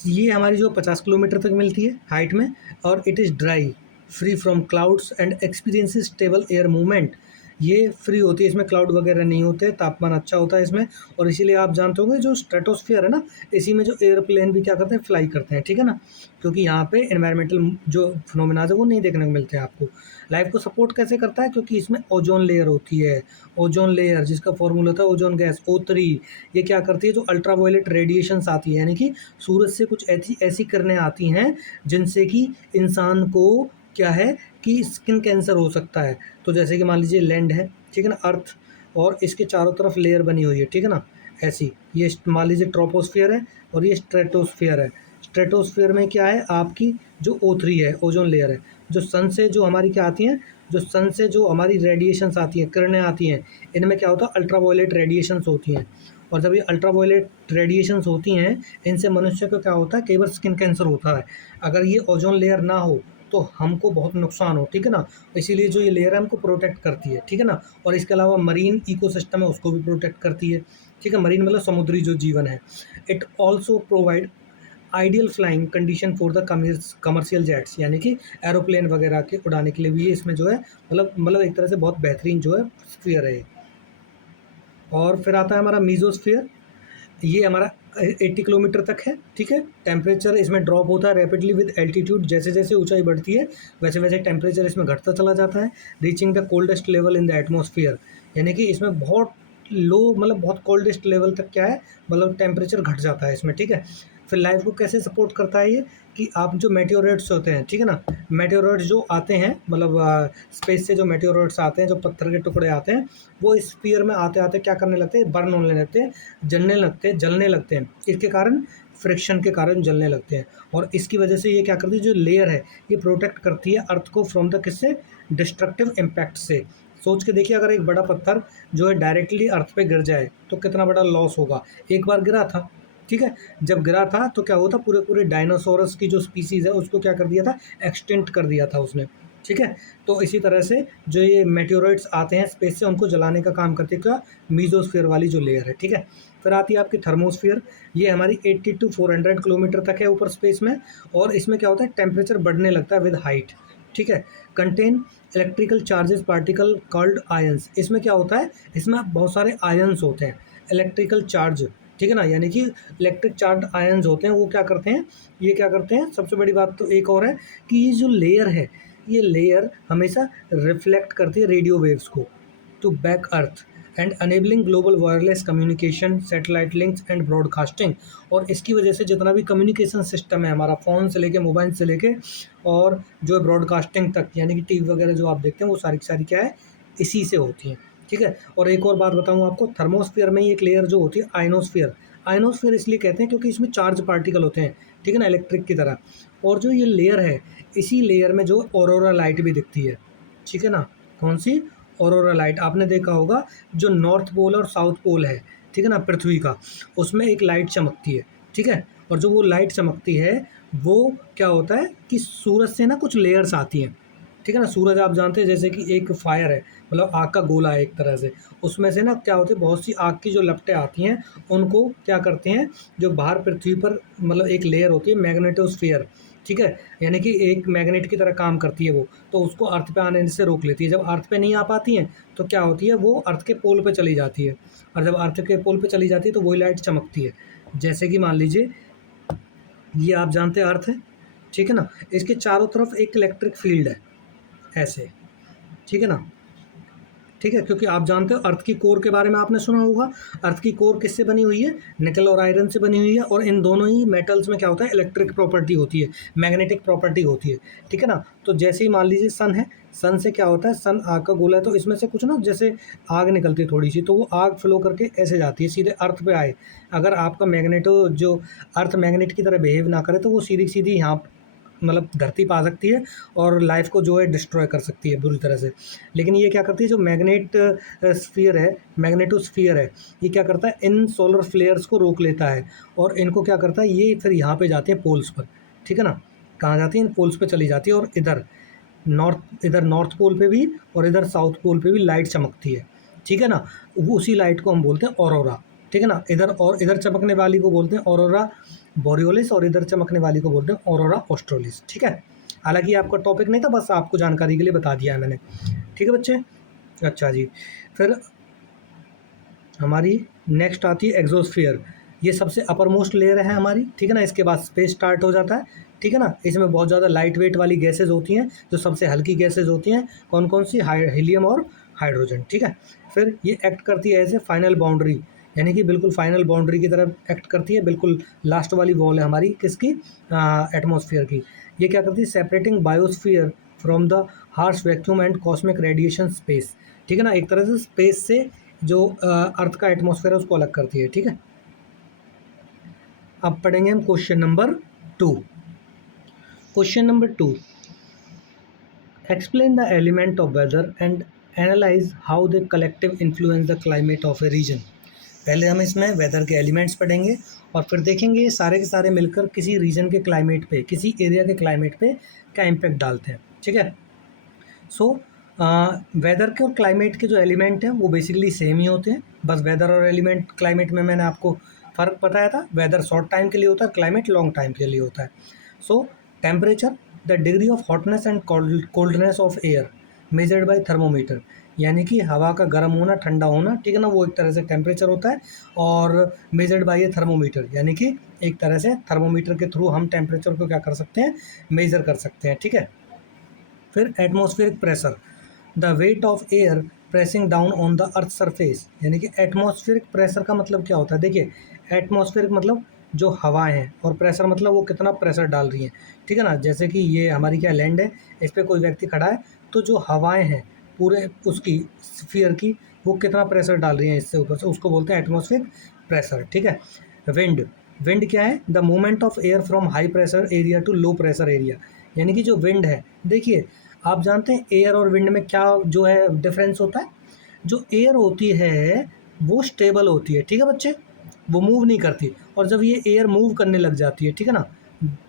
ये हमारी जो 50 किलोमीटर तक मिलती है हाइट में, और it is dry, free from clouds and experiences stable air movement. ये फ्री होती है, इसमें क्लाउड वगैरह नहीं होते, तापमान अच्छा होता है इसमें। और इसीलिए आप जानते होंगे जो स्ट्रेटोस्फेयर है ना, इसी में जो एयरप्लेन भी क्या करते हैं, फ्लाई करते हैं, ठीक है ना, क्योंकि यहाँ पे एनवायरमेंटल जो फिनोमिना है वो नहीं देखने को मिलते हैं आपको। लाइफ को सपोर्ट कैसे करता है, क्योंकि इसमें ओजोन लेयर होती है, ओजोन लेयर जिसका फॉर्मूला होता है ओजोन गैस, O3। ये क्या करती है, जो अल्ट्रावायलेट रेडिएशंस आती है, यानी कि सूरज से कुछ ऐसी ऐसी किरणें आती हैं जिनसे कि इंसान को क्या है, कि स्किन कैंसर हो सकता है। तो जैसे कि मान लीजिए लैंड है, ठीक है ना, अर्थ, और इसके चारों तरफ लेयर बनी हुई है, ठीक है ना, ऐसी। ये मान लीजिए ट्रोपोस्फियर है, और ये स्ट्रेटोस्फियर है। स्ट्रेटोस्फियर में क्या है आपकी, जो O3 है, ओजोन लेयर है, जो सन से जो हमारी क्या आती हैं, जो सन से जो हमारी रेडिएशंस आती हैं, किरणें आती हैं, इनमें क्या होता है, अल्ट्रावायलेट रेडिएशंस होती हैं। और जब ये अल्ट्रावायलेट रेडिएशंस होती हैं, इनसे मनुष्य को क्या होता है, कई बार स्किन कैंसर होता है। अगर ये ओजोन लेयर ना हो तो हमको बहुत नुकसान हो, ठीक है ना। इसीलिए जो ये लेयर है हमको प्रोटेक्ट करती है, ठीक है ना। और इसके अलावा मरीन इकोसिस्टम है उसको भी प्रोटेक्ट करती है, ठीक है, मरीन मतलब समुद्री जो जीवन है। It also provide ideal flying condition for the commercial jets, यानी कि एरोप्लेन वगैरह के उड़ाने के लिए भी ये इसमें जो है, मतलब एक तरह से बहुत बेहतरीन जो है स्फीयर है। और फिर आता है हमारा मीजोस्फीयर। ये हमारा 80 किलोमीटर तक है, ठीक है। टेम्परेचर इसमें ड्रॉप होता है रैपिडली विद एल्टीट्यूड, जैसे जैसे ऊंचाई बढ़ती है वैसे वैसे टेम्परेचर इसमें घटता चला जाता है, reaching the coldest level in the atmosphere, यानी कि इसमें बहुत लो, मतलब बहुत कोल्डेस्ट लेवल तक क्या है, मतलब टेम्परेचर घट जाता है इसमें, ठीक है। फिर लाइफ को कैसे सपोर्ट करता है ये, कि आप जो मेटेओराइट्स होते हैं, ठीक है ना, मेटेओराइट्स जो आते हैं, मतलब स्पेस से जो मेटेओराइट्स आते हैं, जो पत्थर के टुकड़े आते हैं, वो इस स्फीयर में आते आते क्या करने लगते हैं, बर्न होने लगते हैं, जलने लगते हैं। इसके कारण, फ्रिक्शन के कारण जलने लगते हैं। और इसकी वजह से ये क्या करती है, जो लेयर है ये प्रोटेक्ट करती है अर्थ को फ्रॉम द किससे, डिस्ट्रक्टिव इम्पैक्ट से। सोच के देखिए, अगर एक बड़ा पत्थर जो है डायरेक्टली अर्थ पे गिर जाए तो कितना बड़ा लॉस होगा। एक बार गिरा था, ठीक है, जब गिरा था तो क्या होता, पूरे पूरे डायनासोरस की जो स्पीसीज़ है उसको क्या कर दिया था, एक्सटिंक्ट कर दिया था उसने, ठीक है। तो इसी तरह से जो ये मेटेओराइट्स आते हैं स्पेस से, उनको जलाने का काम करती है क्या, मीजोस्फीयर वाली जो लेयर है, ठीक है। फिर आती है आपकी थर्मोस्फीयर। ये हमारी 80 टू 400 किलोमीटर तक है ऊपर स्पेस में, और इसमें क्या होता है, टेम्परेचर बढ़ने लगता है विद हाइट, ठीक है। Contain electrical charges particle called ions. इसमें क्या होता है, इसमें बहुत सारे आयंस होते हैं, इलेक्ट्रिकल चार्ज, ठीक है ना, यानी कि इलेक्ट्रिक चार्ज आयन्स होते हैं वो क्या करते हैं, ये क्या करते हैं, सबसे बड़ी बात तो एक और है कि ये जो लेयर है, ये लेयर हमेशा रिफ्लेक्ट करती है रेडियो वेव्स को to back earth and enabling global wireless communication, satellite links and broadcasting. और इसकी वजह से जितना भी कम्युनिकेशन सिस्टम है हमारा, फ़ोन से लेके मोबाइल से लेके और जो है ब्रॉडकास्टिंग तक, यानी कि टीवी वगैरह जो आप देखते हैं वो सारी की सारी क्या है, इसी से होती हैं। ठीक है, और एक और बात बताऊँ आपको, थर्मोस्फीयर में ही एक लेयर जो होती है आयनोस्फीयर, आयनोस्फीयर इसलिए कहते हैं क्योंकि इसमें चार्ज पार्टिकल होते हैं, ठीक है ना, इलेक्ट्रिक की तरह। और जो ये लेयर है, इसी लेयर में जो ऑरोरा लाइट भी दिखती है, ठीक है ना, कौन सी, ऑरोरा लाइट। आपने देखा होगा जो नॉर्थ पोल और साउथ पोल है, ठीक है ना, पृथ्वी का, उसमें एक लाइट चमकती है, ठीक है। और जो वो लाइट चमकती है वो क्या होता है कि सूरज से ना कुछ लेयर्स आती हैं, ठीक है ना। सूरज आप जानते हैं जैसे कि एक फायर है, मतलब आग का गोला है एक तरह से, उसमें से ना क्या होती है, बहुत सी आग की जो लपटें आती हैं उनको क्या करते हैं, जो बाहर पृथ्वी पर मतलब एक लेयर होती है मैग्नेटोस्फीयर, ठीक है, यानी कि एक मैग्नेट की तरह काम करती है वो, तो उसको अर्थ पे आने से रोक लेती है। जब अर्थ पे नहीं आ पाती हैं तो क्या होती है, वो अर्थ के पोल पे चली जाती है, और जब अर्थ के पोल पे चली जाती है तो वही लाइट चमकती है। जैसे कि मान लीजिए ये आप जानते हैं अर्थ है, ठीक है ना, इसके चारों तरफ एक इलेक्ट्रिक फील्ड है ऐसे, ठीक है ना, ठीक है, क्योंकि आप जानते हो अर्थ की कोर के बारे में आपने सुना होगा, अर्थ की कोर किससे बनी हुई है, निकल और आयरन से बनी हुई है, और इन दोनों ही मेटल्स में क्या होता है, इलेक्ट्रिक प्रॉपर्टी होती है, मैग्नेटिक प्रॉपर्टी होती है, ठीक है ना। तो जैसे ही मान लीजिए सन है, सन से क्या होता है, सन आग का गोला है, तो इसमें से कुछ ना जैसे आग निकलती है थोड़ी सी, तो वो आग फ्लो करके ऐसे जाती है सीधे अर्थ पे आए। अगर आपका मैग्नेटो जो अर्थ मैग्नेट की तरह बिहेव ना करे तो वो सीधी सीधी यहाँ मतलब धरती पे आ सकती है और लाइफ को जो है डिस्ट्रॉय कर सकती है बुरी तरह से। लेकिन ये क्या करती है, जो मैग्नेट स्फीयर है, मैग्नेटोस्फीयर है, ये क्या करता है, इन सोलर फ्लेयर्स को रोक लेता है, और इनको क्या करता है, ये फिर यहाँ पे जाते हैं पोल्स पर, ठीक है ना, कहाँ जाती है, इन पोल्स पे चली जाती है, और इधर नॉर्थ पोल पे भी और इधर साउथ पोल पे भी लाइट चमकती है, ठीक है ना। वो उसी लाइट को हम बोलते हैं ऑरोरा, ठीक है ना। इधर चमकने वाली को बोलते हैं ऑरोरा बोरियोलिस, और इधर चमकने वाली को बोलते हैं ऑरोरा ऑस्ट्रेलिस, ठीक है। हालांकि आपका टॉपिक नहीं था, बस आपको जानकारी के लिए बता दिया है मैंने, ठीक है बच्चे। अच्छा जी, फिर हमारी नेक्स्ट आती है एग्जोस्फीयर। ये सबसे अपर मोस्ट लेयर है हमारी, ठीक है ना, इसके बाद स्पेस स्टार्ट हो जाता है, ठीक है ना। इसमें बहुत ज़्यादा लाइट वेट वाली गैसेज होती हैं, जो सबसे हल्की गैसेज होती हैं, कौन कौन सी, हीलियम और हाइड्रोजन, ठीक है। फिर ये एक्ट करती है एज ए फाइनल बाउंड्री, यानी कि बिल्कुल फाइनल बाउंड्री की तरफ एक्ट करती है, बिल्कुल लास्ट वाली वॉल है हमारी किसकी, एटमॉस्फेयर की। ये क्या करती है, separating biosphere from the harsh vacuum and cosmic radiation space, ठीक है ना, एक तरह से स्पेस से जो अर्थ का एटमॉस्फेयर है उसको अलग करती है, ठीक है। अब पढ़ेंगे हम question number 2। Question number 2, explain the element of weather and analyse how they collective influence the climate of a region. पहले हम इसमें वेदर के एलिमेंट्स पढ़ेंगे और फिर देखेंगे ये सारे के सारे मिलकर किसी रीजन के क्लाइमेट पे, किसी एरिया के क्लाइमेट पे क्या इम्पैक्ट डालते हैं, ठीक है। सो वेदर के और क्लाइमेट के जो एलिमेंट हैं वो बेसिकली सेम ही होते हैं, बस वेदर और एलिमेंट क्लाइमेट में मैंने आपको फ़र्क बताया था, वेदर शॉर्ट टाइम के लिए होता है, क्लाइमेट लॉन्ग टाइम के लिए होता है। सो temperature, the degree of hotness and coldness of air measured by thermometer, यानी कि हवा का गर्म होना ठंडा होना, ठीक है ना, वो एक तरह से टेम्परेचर होता है, और मेजर्ड बाय ए थर्मोमीटर, यानी कि एक तरह से थर्मोमीटर के थ्रू हम टेम्परेचर को क्या कर सकते हैं, मेजर कर सकते हैं, ठीक है। फिर atmospheric pressure, the weight of air pressing down on the earth surface, यानी कि एटमॉस्फेरिक प्रेशर का मतलब क्या होता है, देखिए एटमॉस्फेरिक मतलब जो हवाएं हैं, और प्रेशर मतलब वो कितना प्रेशर डाल रही हैं, ठीक है ना। जैसे कि ये हमारी क्या लैंड है, इस पर कोई व्यक्ति खड़ा है, तो जो हवाएं हैं पूरे उसकी स्फीयर की, वो कितना प्रेशर डाल रही हैं इससे ऊपर से, उसको बोलते हैं एटमॉस्फेरिक प्रेशर, ठीक है। विंड, विंड क्या है, the movement of air from high pressure area to low pressure area, यानी कि जो विंड है, देखिए आप जानते हैं एयर और विंड में क्या जो है डिफरेंस होता है, जो एयर होती है वो स्टेबल होती है, ठीक है बच्चे, वो मूव नहीं करती, और जब ये एयर मूव करने लग जाती है, ठीक है ना,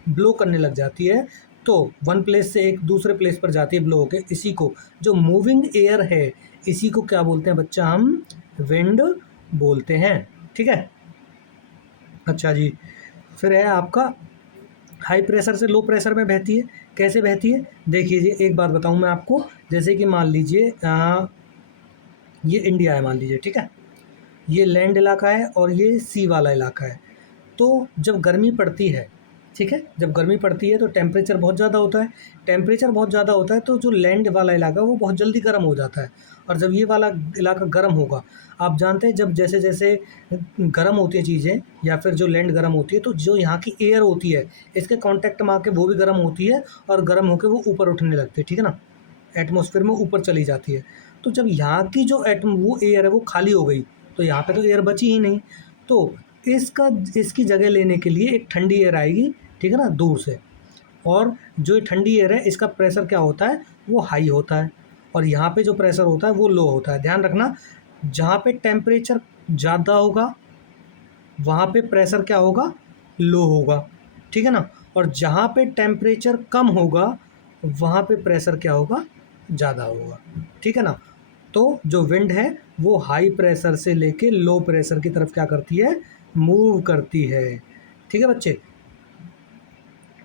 ब्लो करने लग जाती है, तो वन प्लेस से एक दूसरे प्लेस पर जाती है ब्लो होके, इसी को जो मूविंग एयर है, इसी को क्या बोलते हैं बच्चा, हम विंड बोलते हैं, ठीक है। अच्छा जी, फिर है आपका हाई प्रेशर से लो प्रेशर में बहती है, कैसे बहती है, देखिए जी एक बात बताऊं मैं आपको, जैसे कि मान लीजिए ये इंडिया है मान लीजिए, ठीक है, ये लैंड इलाका है और ये सी वाला इलाका है। तो जब गर्मी पड़ती है, ठीक है, जब गर्मी पड़ती है तो टेम्परेचर बहुत ज़्यादा होता है। टेम्परेचर बहुत ज़्यादा होता है तो जो लैंड वाला इलाका है वो बहुत जल्दी गर्म हो जाता है। और जब ये वाला इलाका गर्म होगा, आप जानते हैं जब जैसे जैसे गर्म होती है चीज़ें या फिर जो लैंड गर्म होती है तो जो यहाँ की एयर होती है इसके कांटेक्ट में आके वो भी गर्म होती है और गर्म होकर वो ऊपर उठने लगती है, ठीक है ना, एटमॉस्फेयर में ऊपर चली जाती है। तो जब यहाँ की जो वो एयर है वो खाली हो गई तो यहाँ पे तो एयर बची ही नहीं। तो इसका इसकी जगह लेने के लिए एक ठंडी एयर आएगी, ठीक है ना, दूर से। और जो ये ठंडी एयर है इसका प्रेशर क्या होता है, वो हाई होता है। और यहाँ पे जो प्रेशर होता है वो लो होता है। ध्यान रखना, जहाँ पे टेम्परेचर ज़्यादा होगा वहाँ पे प्रेशर क्या होगा, लो होगा, ठीक है ना। और जहाँ पे टेम्परेचर कम होगा वहाँ पे प्रेशर क्या होगा, ज़्यादा होगा, ठीक है ना। तो जो विंड है वो हाई प्रेशर से लेके लो प्रेशर की तरफ क्या करती है, मूव करती है, ठीक है बच्चे।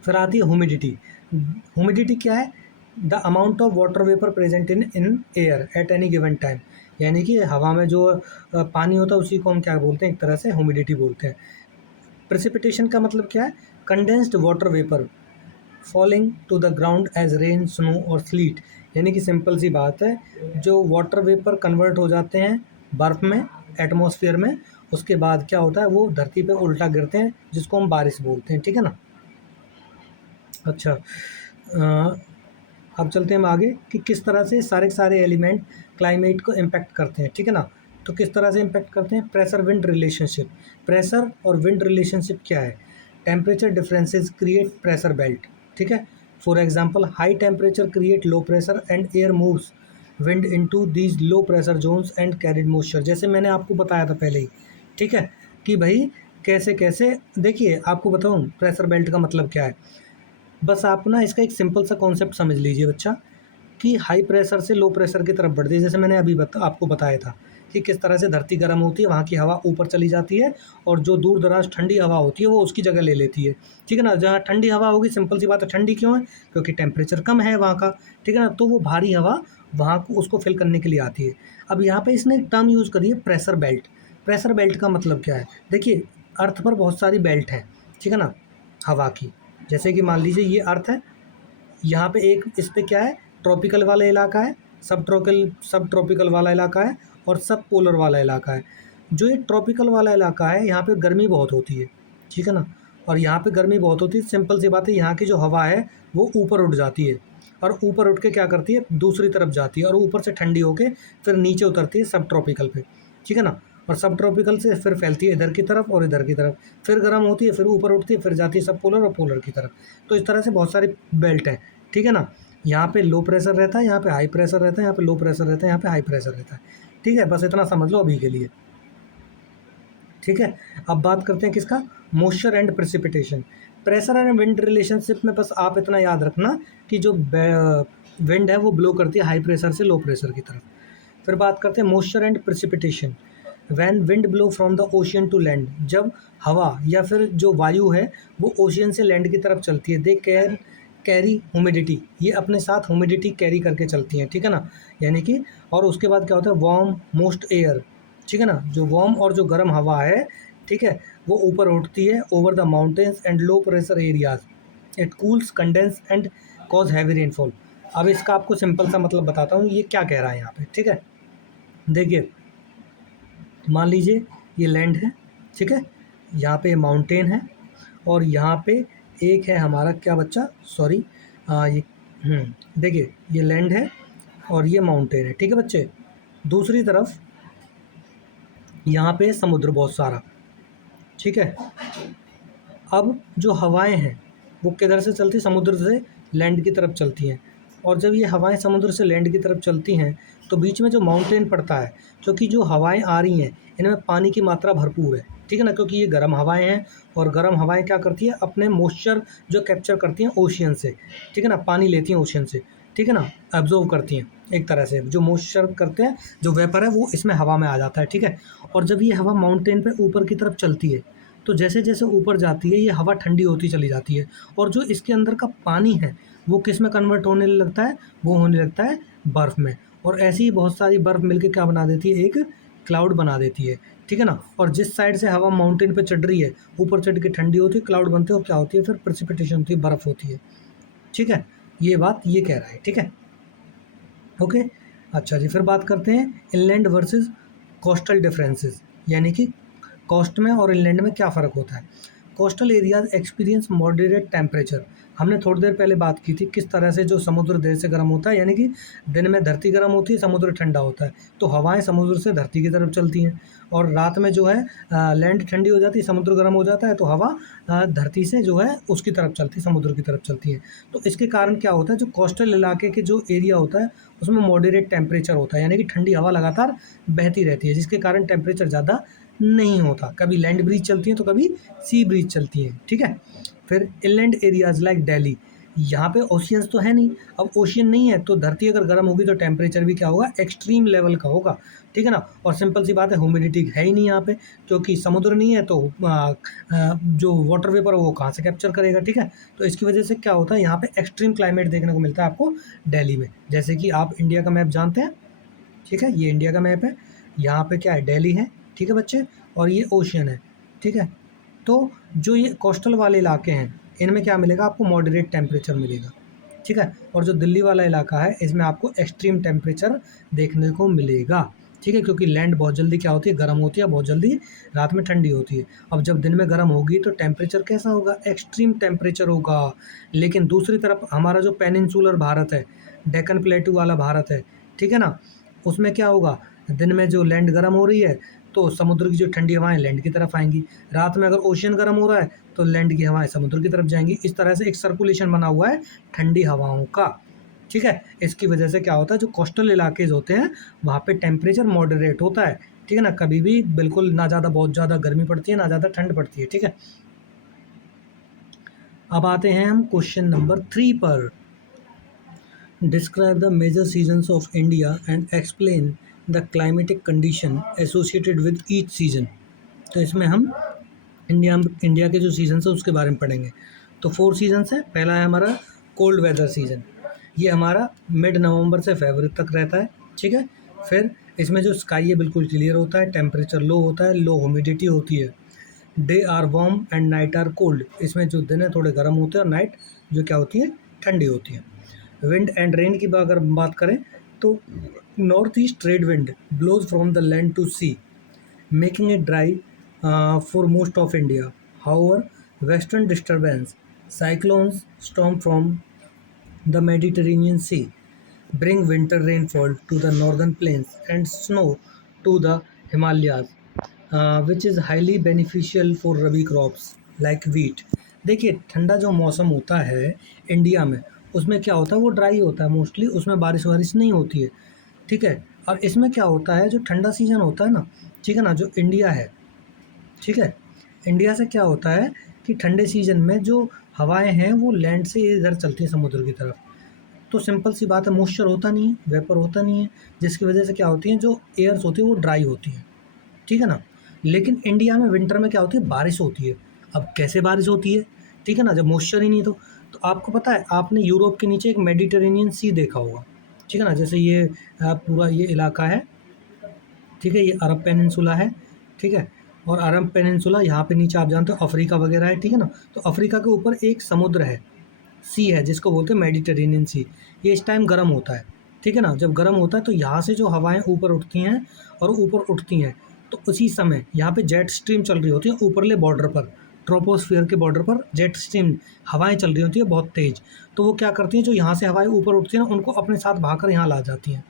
फिर आती है ह्यूमिडिटी। ह्यूमिडिटी क्या है, the amount of water vapour present in air at any given time. यानी कि हवा में जो पानी होता है उसी को हम क्या बोलते हैं, एक तरह से ह्यूमिडिटी बोलते हैं। प्रेसिपिटेशन का मतलब क्या है, condensed water vapour falling to the ground as rain, snow और स्लीट। यानी कि सिंपल सी बात है, जो वाटर वेपर कन्वर्ट हो जाते हैं बर्फ़ में, एटमॉस्फेयर में, उसके बाद क्या होता है वो धरती पे उल्टा गिरते हैं जिसको हम बारिश बोलते हैं, ठीक है ना। अच्छा, अब चलते हैं हम आगे कि किस तरह से सारे के सारे एलिमेंट क्लाइमेट को इम्पेक्ट करते हैं, ठीक है ना। तो किस तरह से इम्पेक्ट करते हैं, प्रेशर विंड रिलेशनशिप। प्रेशर और विंड रिलेशनशिप क्या है, temperature differences create pressure belt, ठीक है। For example high temperature create low pressure and air moves wind into these low pressure zones and carried moisture. जैसे मैंने आपको बताया था पहले ही, ठीक है, कि भाई कैसे कैसे, देखिए आपको बताऊं प्रेशर बेल्ट का मतलब क्या है। बस आप ना इसका एक सिंपल सा कॉन्सेप्ट समझ लीजिए बच्चा, कि हाई प्रेशर से लो प्रेशर की तरफ बढ़ती है। जैसे मैंने अभी आपको बताया था कि किस तरह से धरती गर्म होती है, वहाँ की हवा ऊपर चली जाती है और जो दूर दराज ठंडी हवा होती है वो उसकी जगह ले लेती है, ठीक है ना। जहाँ ठंडी हवा होगी, सिंपल सी बात है, ठंडी क्यों है, क्योंकि टेम्परेचर कम है वहाँ का, ठीक है ना। तो वो भारी हवा वहाँ को उसको फिल करने के लिए आती है। अब यहाँ पे इसने एक टर्म यूज़ करी है, प्रेशर बेल्ट। प्रेशर बेल्ट का मतलब क्या है, देखिए अर्थ पर बहुत सारी बेल्ट हैं, ठीक है ना, हवा की। जैसे कि मान लीजिए ये अर्थ है, यहाँ पे एक इस पे क्या है, ट्रॉपिकल वाला इलाका है, सब ट्रॉपिकल वाला इलाका है और सब पोलर वाला इलाका है। जो ये ट्रॉपिकल वाला इलाका है यहाँ पे गर्मी बहुत होती है, ठीक है ना। और यहाँ पे गर्मी बहुत होती है, सिंपल सी बात है, यहाँ की जो हवा है वो ऊपर उठ जाती है और ऊपर उठ के क्या करती है, दूसरी तरफ जाती है और ऊपर से ठंडी होके फिर नीचे उतरती है सब ट्रॉपिकल पे, ठीक है ना। और सब ट्रॉपिकल से फिर फैलती है इधर की तरफ और इधर की तरफ, फिर गर्म होती है, फिर ऊपर उठती है, फिर जाती है सब पोलर और पोलर की तरफ। तो इस तरह से बहुत सारी बेल्ट हैं, ठीक है ना। यहाँ पे लो प्रेशर रहता है, यहाँ पे हाई प्रेशर रहता है, यहाँ पे लो प्रेशर रहता है, यहाँ पे हाई प्रेशर रहता है, ठीक है। बस इतना समझ लो अभी के लिए, ठीक है। अब बात करते हैं किसका, moisture and precipitation. Pressure and wind relationship में बस आप इतना याद रखना कि जो विंड है वो ब्लो करती है हाई प्रेशर से लो प्रेशर की तरफ। फिर बात करते हैं moisture and precipitation. When wind blow from the ocean to land, जब हवा या फिर जो वायु है वो ओशियन से लैंड की तरफ चलती है, दे कैन कैरी ह्यूमिडिटी, ये अपने साथ ह्यूमिडिटी कैरी करके चलती हैं, ठीक है ना। यानी कि और उसके बाद क्या होता है, वार्म मोस्ट एयर, ठीक है ना, जो वार्म और जो गर्म हवा है, ठीक है, वो ऊपर उठती है over the mountains and low pressure areas. It cools condense and cause heavy rainfall. अब इसका आपको सिंपल सा मतलब बताता हूँ ये क्या कह रहा है यहाँ पे, ठीक है। देखिए मान लीजिए ये लैंड है, ठीक है, यहाँ पे माउंटेन है और यहाँ पे एक है हमारा क्या बच्चा, सॉरी, ये देखिए ये लैंड है और ये माउंटेन है, ठीक है बच्चे। दूसरी तरफ यहाँ पे समुद्र बहुत सारा, ठीक है। अब जो हवाएं हैं वो किधर से चलती, समुद्र से लैंड की तरफ चलती हैं। और जब ये हवाएं समुद्र से लैंड की तरफ चलती हैं तो बीच में जो माउंटेन पड़ता है, क्योंकि जो हवाएं आ रही हैं इनमें पानी की मात्रा भरपूर है, ठीक है ना, क्योंकि ये गर्म हवाएं हैं और गर्म हवाएं क्या करती है, अपने मॉइस्चर जो कैप्चर करती हैं ओशियन से, ठीक है ना, पानी लेती हैं ओशियन से, ठीक है ना, एब्जॉर्व करती हैं एक तरह से, जो मॉइस्चर करते हैं जो वेपर है वो इसमें हवा में आ जाता है, ठीक है। और जब ये हवा माउंटेन पे ऊपर की तरफ चलती है तो जैसे जैसे ऊपर जाती है ये हवा ठंडी होती चली जाती है और जो इसके अंदर का पानी है वो किस में कन्वर्ट होने लगता है, वो होने लगता है बर्फ़ में। और ऐसी ही बहुत सारी बर्फ़ मिलके क्या बना देती है, एक क्लाउड बना देती है, ठीक है ना। और जिस साइड से हवा माउंटेन पे चढ़ रही है, ऊपर चढ़ के ठंडी होती है, क्लाउड बनते हैं और क्या होती है फिर प्रेसिपिटेशन होती है, बर्फ़ होती है, ठीक है। ये बात ये कह रहा है, ठीक है, ओके। अच्छा जी, फिर बात करते हैं इनलैंड वर्सेस कोस्टल डिफरेंसेस, यानी कि कोस्ट में और इनलैंड में क्या फ़र्क होता है। Coastal areas experience moderate temperature, हमने थोड़ी देर पहले बात की थी किस तरह से जो समुद्र देर से गर्म होता है, यानी कि दिन में धरती गर्म होती है, समुद्र ठंडा होता है, तो हवाएं समुद्र से धरती की तरफ चलती हैं, और रात में जो है लैंड ठंडी हो जाती है, समुद्र गर्म हो जाता है, तो हवा धरती से जो है उसकी तरफ चलती है, समुद्र की तरफ चलती है। तो इसके कारण क्या होता है, जो कोस्टल इलाके के जो एरिया होता है उसमें मॉडरेट टेम्परेचर होता है, यानी कि ठंडी हवा लगातार बहती रहती है, जिसके कारण टेम्परेचर ज़्यादा नहीं होता, कभी लैंड ब्रीज चलती है तो कभी सी ब्रीज चलती है, ठीक है। फिर इनलैंड एरियाज लाइक दिल्ली, यहाँ पे ओशियंस तो है नहीं, अब ओशियन नहीं है तो धरती अगर गर्म होगी तो टेम्परेचर भी क्या होगा, एक्सट्रीम लेवल का होगा, ठीक है ना। और सिंपल सी बात है, ह्यूमिडिटी है ही नहीं यहाँ पे, क्योंकि समुद्र नहीं है तो जो वाटर वेपर है वो कहाँ से कैप्चर करेगा, ठीक है। तो इसकी वजह से क्या होता है, यहाँ पे एक्सट्रीम क्लाइमेट देखने को मिलता है आपको दिल्ली में। जैसे कि आप इंडिया का मैप जानते हैं, ठीक है, ये इंडिया का मैप है, यहाँ पे क्या है, दिल्ली है, ठीक है बच्चे, और ये ओशियन है, ठीक है। तो जो ये कोस्टल वाले इलाके हैं इनमें क्या मिलेगा आपको, मॉडरेट टेम्परेचर मिलेगा, ठीक है। और जो दिल्ली वाला इलाका है इसमें आपको एक्सट्रीम टेम्परेचर देखने को मिलेगा, ठीक है, क्योंकि लैंड बहुत जल्दी क्या होती है, गर्म होती है, बहुत जल्दी रात में ठंडी होती है। अब जब दिन में गर्म होगी तो टेम्परेचर कैसा होगा, एक्सट्रीम टेम्परेचर होगा। लेकिन दूसरी तरफ हमारा जो पेनिनसुलर भारत है, डेक्कन प्लेटू वाला भारत है, ठीक है ना, उसमें क्या होगा, दिन में जो लैंड गर्म हो रही है तो समुद्र की जो ठंडी हवाएं लैंड की तरफ आएंगी, रात में अगर ओशियन गर्म हो रहा है तो लैंड की हवाएं समुद्र की तरफ जाएंगी। इस तरह से एक सर्कुलेशन बना हुआ है ठंडी हवाओं का, ठीक है। इसकी वजह से क्या होता है, जो कोस्टल इलाकेज होते हैं वहाँ पे टेम्परेचर मॉडरेट होता है, ठीक है ना, कभी भी बिल्कुल ना ज़्यादा बहुत ज़्यादा गर्मी पड़ती है ना ज़्यादा ठंड पड़ती है, ठीक है। अब आते हैं हम क्वेश्चन नंबर 3 पर। Describe the major seasons of India and explain the climatic condition associated with each season. तो इसमें हम इंडिया के जो सीजन्स हैं उसके बारे में पढ़ेंगे। तो 4 सीजन्स हैं। पहला है हमारा कोल्ड वेदर सीजन, ये हमारा मिड नवंबर से फरवरी तक रहता है, ठीक है। फिर इसमें जो स्काई है बिल्कुल क्लियर होता है, टेम्परेचर लो होता है, लो ह्यूमिडिटी होती है, day are warm and night are cold, इसमें जो दिन है थोड़े गर्म होते हैं और नाइट जो क्या होती है, ठंडी होती है। विंड एंड रेन की अगर बात करें तो north east trade wind blows from the land to sea, making it dry for most of India. However, western disturbance, cyclones, storm from the Mediterranean Sea bring winter rainfall to the northern plains and snow to the Himalayas, which is highly beneficial for rabi crops like wheat. देखिए, ठंडा जो मौसम होता है India में उसमें क्या होता है, वो ड्राई होता है मोस्टली, उसमें बारिश वारिश नहीं होती है, ठीक है। और इसमें क्या होता है, जो ठंडा सीजन होता है ना, ठीक है ना, जो इंडिया है, ठीक है, इंडिया से क्या होता है कि ठंडे सीजन में जो हवाएं हैं वो लैंड से इधर चलती हैं समुद्र की तरफ, तो सिंपल सी बात है, मॉइस्चर होता नहीं है, वेपर होता नहीं है, जिसकी वजह से क्या होती है, जो एयर्स होती है वो ड्राई होती है, ठीक है ना। लेकिन इंडिया में विंटर में क्या होती है, बारिश होती है। अब कैसे बारिश होती है, ठीक है ना, जब मॉइस्चर ही नहीं तो आपको पता है, आपने यूरोप के नीचे एक मेडिटेरेनियन सी देखा होगा, ठीक है ना, जैसे ये पूरा ये इलाका है, ठीक है, ये अरब पेनिनसुला है, ठीक है। और अरब पेनिनसुला यहाँ पे नीचे आप जानते हो अफ्रीका वगैरह है, ठीक है ना। तो अफ्रीका के ऊपर एक समुद्र है, सी है, जिसको बोलते हैं मेडिटेरेनियन सी। ये इस टाइम गर्म होता है, ठीक है ना। जब गर्म होता है तो यहाँ से जो हवाएं ऊपर उठती हैं और ऊपर उठती हैं, तो उसी समय यहाँ पे जेट स्ट्रीम चल रही होती है ऊपरले बॉर्डर पर, ट्रोपोस्फियर के बॉर्डर पर जेट स्ट्रीम हवाएं चल रही होती है बहुत तेज़। तो वो क्या करती हैं, जो यहाँ से हवाएं ऊपर उठती हैं ना उनको अपने साथ भागकर यहाँ ला जाती हैं,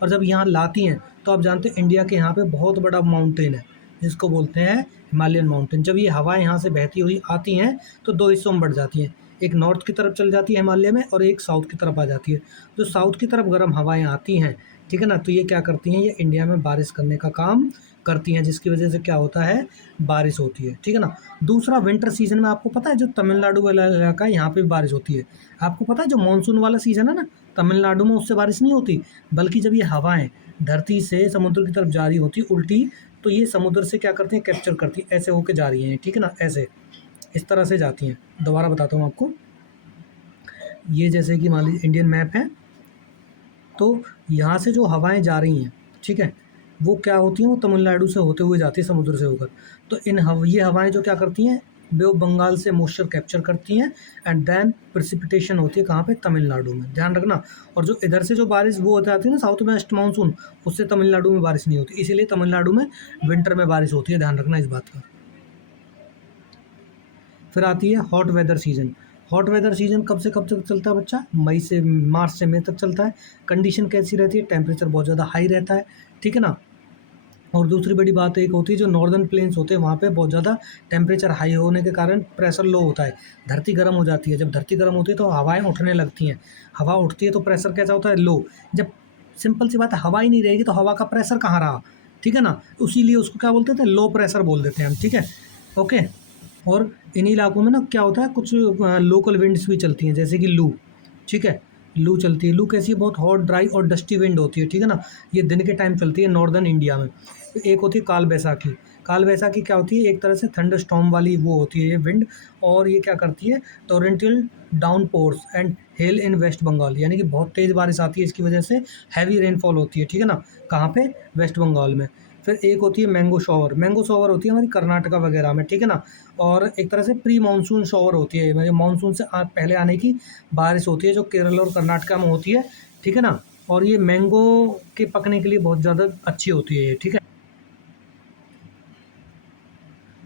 और जब यहाँ लाती हैं तो आप जानते हैं इंडिया के यहाँ पे बहुत बड़ा माउंटेन है जिसको बोलते हैं हिमालयन माउंटेन। जब ये हवाएं यहाँ से बहती हुई आती हैं तो 2 हिस्सों में बढ़ जाती हैं, एक नॉर्थ की तरफ चल जाती है हिमालय में और एक साउथ की तरफ आ जाती है। जो साउथ की तरफ गर्म हवाएं आती हैं, ठीक है ना, तो ये क्या करती हैं, ये इंडिया में बारिश करने का काम करती हैं, जिसकी वजह से क्या होता है, बारिश होती है, ठीक है ना। दूसरा, विंटर सीजन में आपको पता है जो तमिलनाडु वाला इलाका है यहाँ पे भी बारिश होती है। आपको पता है जो मानसून वाला सीजन है ना तमिलनाडु में, उससे बारिश नहीं होती, बल्कि जब ये हवाएं धरती से समुद्र की तरफ जा रही होती है उल्टी, तो ये समुद्र से क्या करती हैं, कैप्चर करती हैं, ऐसे होके जा रही हैं, ठीक है ना, ऐसे इस तरह से जाती हैं। दोबारा बताता हूँ आपको, ये जैसे कि मान लीजिए इंडियन मैप है, तो यहाँ से जो हवाएं जा रही हैं, ठीक है, वो क्या होती हैं, वो तमिलनाडु से होते हुए जाती है समुद्र से होकर। तो ये हवाएं जो क्या करती हैं, बे ऑफ बंगाल से मॉइस्चर कैप्चर करती हैं एंड देन प्रिसिपिटेशन होती है कहाँ पे, तमिलनाडु में, ध्यान रखना। और जो इधर से जो बारिश वो होती आती है ना साउथ वेस्ट मानसून, उससे तमिलनाडु में बारिश नहीं होती, इसीलिए तमिलनाडु में विंटर में बारिश होती है, ध्यान रखना इस बात का। फिर आती है hot weather season. Hot weather season कब से कब तक चलता है बच्चा, मई से मार्च से मई तक चलता है। कंडीशन कैसी रहती है, टेम्परेचर बहुत ज़्यादा हाई रहता है, ठीक है ना। और दूसरी बड़ी बात एक होती है, जो नॉर्दर्न प्लेन्स होते हैं वहाँ पे बहुत ज़्यादा टेम्परेचर हाई होने के कारण प्रेशर लो होता है, धरती गर्म हो जाती है। जब धरती गर्म होती है तो हवाएं उठने लगती हैं, हवा उठती है तो प्रेशर कैसा होता है, लो। जब सिंपल सी बात है, हवा ही नहीं रहेगी तो हवा का प्रेशर कहाँ रहा, ठीक है ना। इसीलिए उसको क्या बोलते थे, लो प्रेशर बोल देते हैं हम, ठीक है, ओके। और इन्हीं इलाकों में ना क्या होता है, कुछ लोकल विंड्स भी चलती हैं, जैसे कि लू, ठीक है। लू चलती है, लू कैसी है, बहुत हॉट ड्राई और डस्टी विंड होती है, ठीक है ना। ये दिन के टाइम चलती है नॉर्दर्न इंडिया में। एक होती है काल बैसाखी। काल बैसाखी क्या होती है, एक तरह से थंडर स्टॉर्म वाली वो होती है ये विंड, और ये क्या करती है, torrential downpours and hail in West Bengal, यानी कि बहुत तेज़ बारिश आती है, इसकी वजह से हैवी रेनफॉल होती है, ठीक है ना। कहाँ पे, वेस्ट बंगाल में। फिर एक होती है मैंगो शॉवर। मैंगो शॉवर होती है हमारी कर्नाटका वगैरह में, ठीक है ना। और एक तरह से प्री मानसून शॉवर होती है, मतलब मानसून से पहले आने की बारिश होती है, जो केरल और कर्नाटका में होती है, ठीक है ना। और ये मैंगो के पकने के लिए बहुत ज़्यादा अच्छी होती है ये, ठीक है।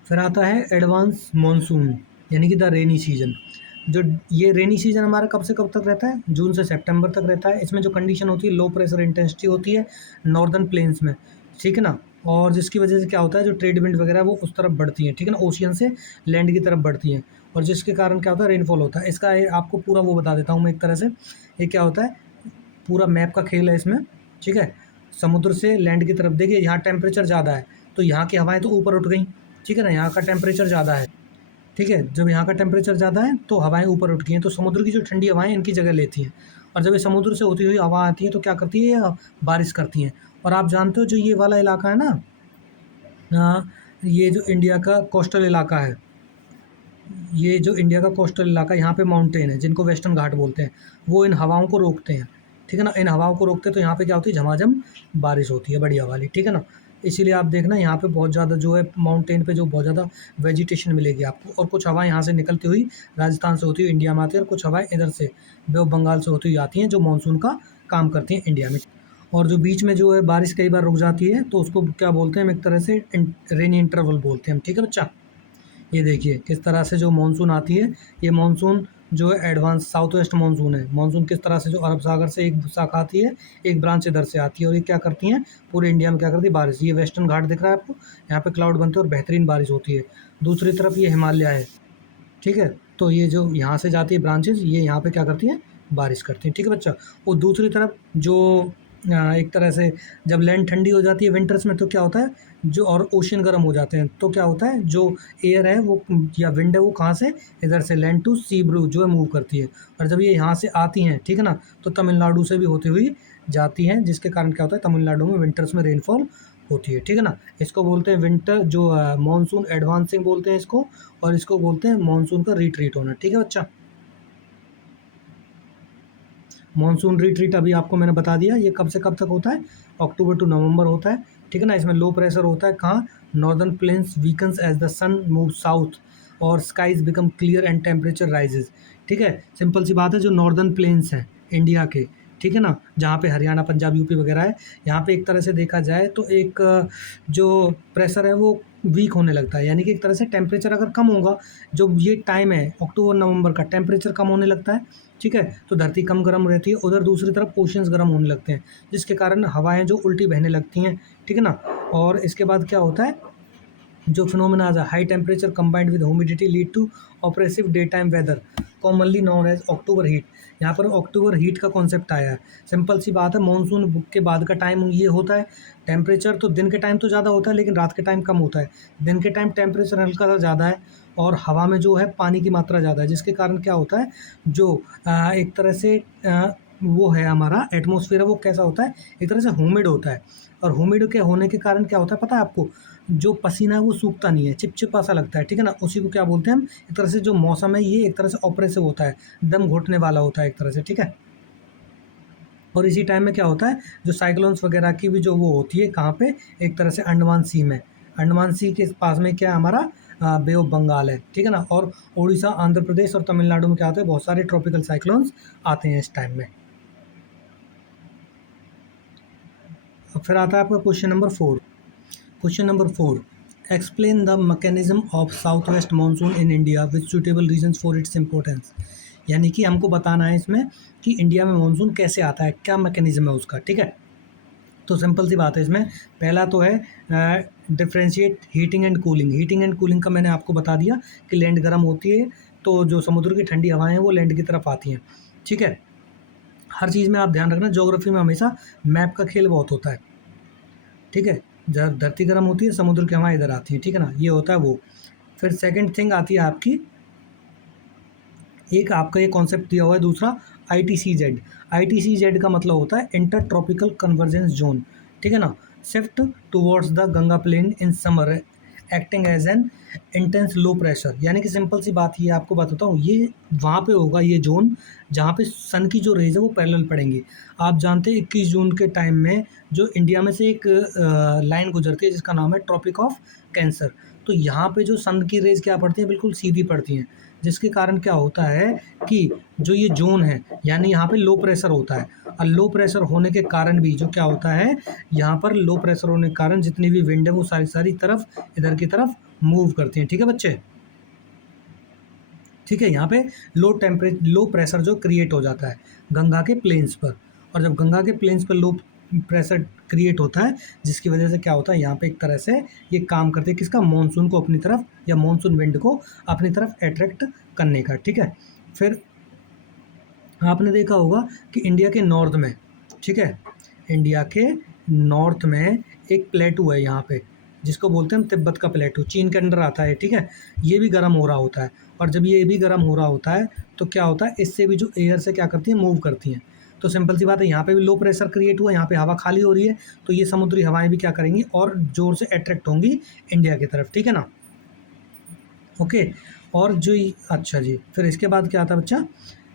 फिर आता है एडवांस मानसून, यानी कि द रेनी सीजन। जो ये रेनी सीजन हमारा कब से कब तक रहता है, जून से सितंबर तक रहता है। इसमें जो कंडीशन होती है, लो प्रेशर इंटेंसिटी होती है नॉर्दर्न प्लेन्स में, ठीक है ना। और जिसकी वजह से क्या होता है, जो ट्रेड विंड वगैरह वो उस तरफ बढ़ती हैं, ठीक है ना, ओशियन से लैंड की तरफ बढ़ती हैं। और जिसके कारण क्या होता है, रेनफॉल होता है। इसका आपको पूरा वो बता देता हूँ मैं एक तरह से। ये क्या होता है, पूरा मैप का खेल है इसमें, ठीक है। समुद्र से लैंड की तरफ देखिए, यहाँ टेम्परेचर ज़्यादा है तो यहाँ की हवाएं तो ऊपर उठ गई, ठीक है ना, यहाँ का टेम्परेचर ज़्यादा है, ठीक है। जब यहाँ का टेम्परेचर ज़्यादा है तो हवाएं ऊपर उठ गई हैं, तो समुद्र की जो ठंडी हवाएं इनकी जगह लेती हैं। और जब ये समुद्र से होती हुई हवा आती है तो क्या करती है, ये बारिश करती हैं। और आप जानते हो जो ये वाला इलाका है ना, ये जो इंडिया का कोस्टल इलाका है, ये जो इंडिया का कोस्टल इलाका है, यहाँ पे माउंटेन है जिनको वेस्टर्न घाट बोलते हैं, वो इन हवाओं को रोकते हैं, ठीक है ना। इन हवाओं को रोकते हैं तो यहाँ पे क्या होती है, झमाझम बारिश होती है, बढ़िया वाली, ठीक है ना। इसीलिए आप देखना यहाँ पे बहुत ज़्यादा जो है माउंटेन पे जो बहुत ज़्यादा वेजिटेशन मिलेगी आपको। और कुछ हवाएं यहाँ से निकलती हुई राजस्थान से होती हुई इंडिया में आती है, और कुछ हवाएं इधर से बे ऑफ बंगाल से होती हुई आती हैं, जो मानसून का काम करती हैं इंडिया में। और जो बीच में जो है बारिश कई बार रुक जाती है तो उसको क्या बोलते हैं हम, एक तरह से रेनी इंटरवल बोलते हैं हम, ठीक है बच्चा। ये देखिए किस तरह से जो मानसून आती है, ये मानसून जो है एडवांस साउथ वेस्ट मानसून है। मानसून किस तरह से जो अरब सागर से एक शाखा आती है, एक ब्रांच इधर से आती है, और ये क्या करती हैं, पूरे इंडिया में क्या करती है, बारिश। ये वेस्टर्न घाट दिख रहा है आपको, यहाँ पे क्लाउड बनते हैं और बेहतरीन बारिश होती है। दूसरी तरफ ये हिमालय है, ठीक है। तो ये जो यहाँ से जाती है ब्रांचेज, ये यहाँ पे क्या करती हैं, बारिश करती हैं, ठीक है बच्चा। और दूसरी तरफ जो एक तरह से जब लैंड ठंडी हो जाती है विंटर्स में तो क्या होता है, जो और ओशन गर्म हो जाते हैं तो क्या होता है, जो एयर है वो या विंड है वो कहाँ से, इधर से लैंड टू सी ब्रू जो है मूव करती है। और जब ये यहाँ से आती हैं, ठीक है ना, तो तमिलनाडु से भी होती हुई जाती हैं, जिसके कारण क्या होता है, तमिलनाडु में विंटर्स में रेनफॉल होती है, ठीक है ना। इसको बोलते हैं विंटर जो मानसून एडवांसिंग बोलते हैं इसको, और इसको बोलते हैं मानसून का रिट्रीट होना, ठीक है बच्चा। मानसून रिट्रीट अभी आपको मैंने बता दिया, ये कब से कब तक होता है, अक्टूबर टू नवंबर होता है, ठीक है ना। इसमें लो प्रेशर होता है कहाँ, northern plains weakens as the sun move south और skies become clear and temperature rises, ठीक है। सिंपल सी बात है, जो नॉर्दर्न प्लेन्स हैं इंडिया के, ठीक है ना, जहाँ पे हरियाणा पंजाब यूपी वगैरह है, यहाँ पे एक तरह से देखा जाए तो एक जो प्रेशर है वो वीक होने लगता है, यानी कि एक तरह से टेम्परेचर अगर कम होगा, जो ये टाइम है अक्टूबर नवंबर का, टेम्परेचर कम होने लगता है, ठीक है। तो धरती कम गर्म रहती है, उधर दूसरी तरफ ओशंस गर्म होने लगते हैं, जिसके कारण हवाएं जो उल्टी बहने लगती हैं, ठीक है ना। और इसके बाद क्या होता है, जो फिनोमेना है high temperature combined with humidity lead to oppressive day time weather commonly known as October heat. यहाँ पर अक्टूबर हीट का कॉन्सेप्ट आया है। सिंपल सी बात है, मानसून के बाद का टाइम ये होता है, टेम्परेचर तो दिन के टाइम तो ज़्यादा होता है लेकिन रात के टाइम कम होता है। दिन के टाइम टेम्परेचर हल्का सा ज़्यादा है और हवा में जो है पानी की मात्रा ज़्यादा है, जिसके कारण क्या होता है, जो एक तरह से वो है हमारा एटमॉस्फेयर है वो कैसा होता है, एक तरह से ह्यूमिड होता है। और ह्यूमिड के होने के कारण क्या होता है पता है आपको, जो पसीना है वो सूखता नहीं है, चिपचिपा सा लगता है, ठीक है ना। उसी को क्या बोलते हैं हम, एक तरह से जो मौसम है ये एक तरह से ऑपरेसिव होता है, दम घुटने वाला होता है एक तरह से, ठीक है। और इसी टाइम में क्या होता है, जो साइक्लोन्स वगैरह की भी जो वो होती है कहाँ पे, एक तरह से अंडमान सी में, अंडमान सी के पास में क्या है हमारा बे ऑफ बंगाल है, ठीक है ना। और उड़ीसा, आंध्र प्रदेश और तमिलनाडु में क्या होता है, बहुत सारे ट्रॉपिकल साइक्लोन्स आते हैं इस टाइम में। अब फिर आता है आपका question number 4। Question number 4, explain the mechanism of south west monsoon in India with suitable reasons for its importance. यानी कि हमको बताना है इसमें कि इंडिया में मानसून कैसे आता है, क्या मैकेनिज्म है उसका, ठीक है। तो सिंपल सी बात है इसमें, पहला तो है differentiate heating and cooling. Heating and cooling का मैंने आपको बता दिया कि लैंड गर्म होती है तो जो समुद्र की ठंडी हवाएं हैं वो लैंड की तरफ आती हैं, ठीक है। हर चीज़ में आप ध्यान रखना, ज्योग्राफी में हमेशा मैप का खेल बहुत होता है, ठीक है। जब धरती गर्म होती है समुद्र की हवाएं इधर आती हैं, ठीक है ना, ये होता है वो। फिर सेकंड थिंग आती है आपकी, एक आपका ये कॉन्सेप्ट दिया हुआ है दूसरा, ITCZ। ITCZ का मतलब होता है इंटर ट्रॉपिकल कन्वर्जेंस जोन, ठीक है ना। Shift towards the Ganga plain in summer acting as an intense low pressure. यानी कि सिंपल सी बात ये आपको बताता हूँ, ये वहाँ पे होगा ये जोन जहाँ पे सन की जो रेज है वो पैरेलल पड़ेंगी। आप जानते हैं 21 जून के टाइम में जो इंडिया में से एक लाइन गुजरती है जिसका नाम है ट्रॉपिक ऑफ कैंसर। तो यहाँ पे जो सन की रेज क्या पड़ती है, बिल्कुल सीधी पड़ती हैं, जिसके कारण क्या होता है कि जो ये जोन है यानी यहाँ पे लो प्रेशर होता है। और लो प्रेशर होने के कारण भी जो क्या होता है, यहाँ पर लो प्रेशर होने के कारण जितनी भी विंड है वो सारी सारी तरफ इधर की तरफ मूव करती हैं, ठीक है बच्चे, ठीक है। यहाँ पे लो प्रेशर जो क्रिएट हो जाता है गंगा के प्लेन्स पर, और जब गंगा के प्लेन्स पर लो प्रेशर क्रिएट होता है जिसकी वजह से क्या होता है, यहाँ पे एक तरह से ये काम करते हैं किसका, मॉनसून को अपनी तरफ या मॉनसून विंड को अपनी तरफ अट्रैक्ट करने का, ठीक है। फिर आपने देखा होगा कि इंडिया के नॉर्थ में, ठीक है, इंडिया के नॉर्थ में एक प्लेटू है यहाँ पे जिसको बोलते हैं हम तिब्बत का प्लेटू, चीन के अंडर आता है, ठीक है। ये भी गर्म हो रहा होता है, और जब ये भी गर्म हो रहा होता है तो क्या होता है, इससे भी जो एयर से क्या करती है, मूव करती हैं। तो सिंपल सी बात है, यहाँ पे भी लो प्रेशर क्रिएट हुआ, यहाँ पे हवा खाली हो रही है, तो ये समुद्री हवाएं भी क्या करेंगी और ज़ोर से अट्रैक्ट होंगी इंडिया की तरफ, ठीक है ना। ओके, और जो अच्छा जी, फिर इसके बाद क्या आता है बच्चा,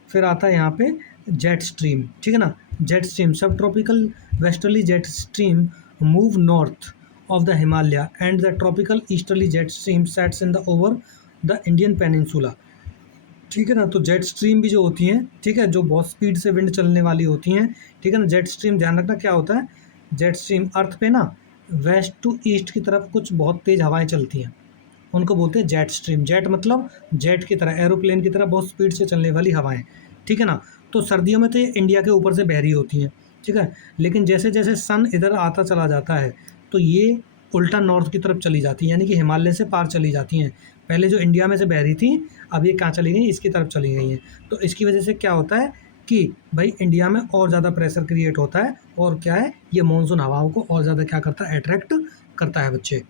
फिर आता है यहाँ पे जेट स्ट्रीम, ठीक है ना। जेट स्ट्रीम, सब tropical westerly jet stream move north of the Himalaya and the tropical easterly jet stream sets in the over the Indian peninsula, ठीक है ना। तो जेट स्ट्रीम भी जो होती हैं, ठीक है, जो बहुत स्पीड से विंड चलने वाली होती हैं, ठीक है ना। जेट स्ट्रीम ध्यान रखना क्या होता है, जेट स्ट्रीम अर्थ पे ना वेस्ट टू ईस्ट की तरफ कुछ बहुत तेज़ हवाएं चलती हैं, उनको बोलते हैं जेट स्ट्रीम। जेट मतलब जेट की तरह, एरोप्लेन की तरह बहुत स्पीड से चलने वाली हवाएं, ठीक है ना। तो सर्दियों में तो ये इंडिया के ऊपर से बह रही होती हैं, ठीक है। लेकिन जैसे जैसे सन इधर आता चला जाता है तो ये उल्टा नॉर्थ की तरफ चली जाती है, यानी कि हिमालय से पार चली जाती हैं। पहले जो इंडिया में से बह रही थी अब ये कहाँ चली गई, इसकी तरफ चली गई हैं। तो इसकी वजह से क्या होता है कि भाई इंडिया में और ज़्यादा प्रेशर क्रिएट होता है, और क्या है, ये मानसून हवाओं को और ज़्यादा क्या करता है, अट्रैक्ट करता है बच्चे।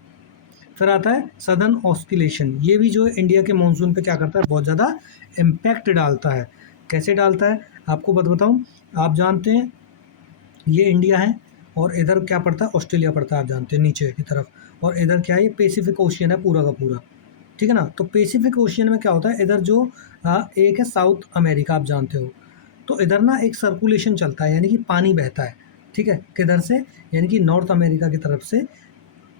फिर आता है सदर्न ऑस्किलेशन, ये भी जो है इंडिया के मानसून पे क्या करता है, बहुत ज़्यादा इम्पैक्ट डालता है। कैसे डालता है आपको बताऊँ, आप जानते हैं ये इंडिया है और इधर क्या पड़ता है, ऑस्ट्रेलिया पड़ता है, आप जानते हैं नीचे की तरफ, और इधर क्या है, ये पैसिफिक ओशियन है पूरा का पूरा, ठीक है ना। तो पैसिफिक ओशियन में क्या होता है, इधर जो एक है साउथ अमेरिका, आप जानते हो, तो इधर ना एक सर्कुलेशन चलता है, यानी कि पानी बहता है, ठीक है, किधर से, यानी कि नॉर्थ अमेरिका की तरफ से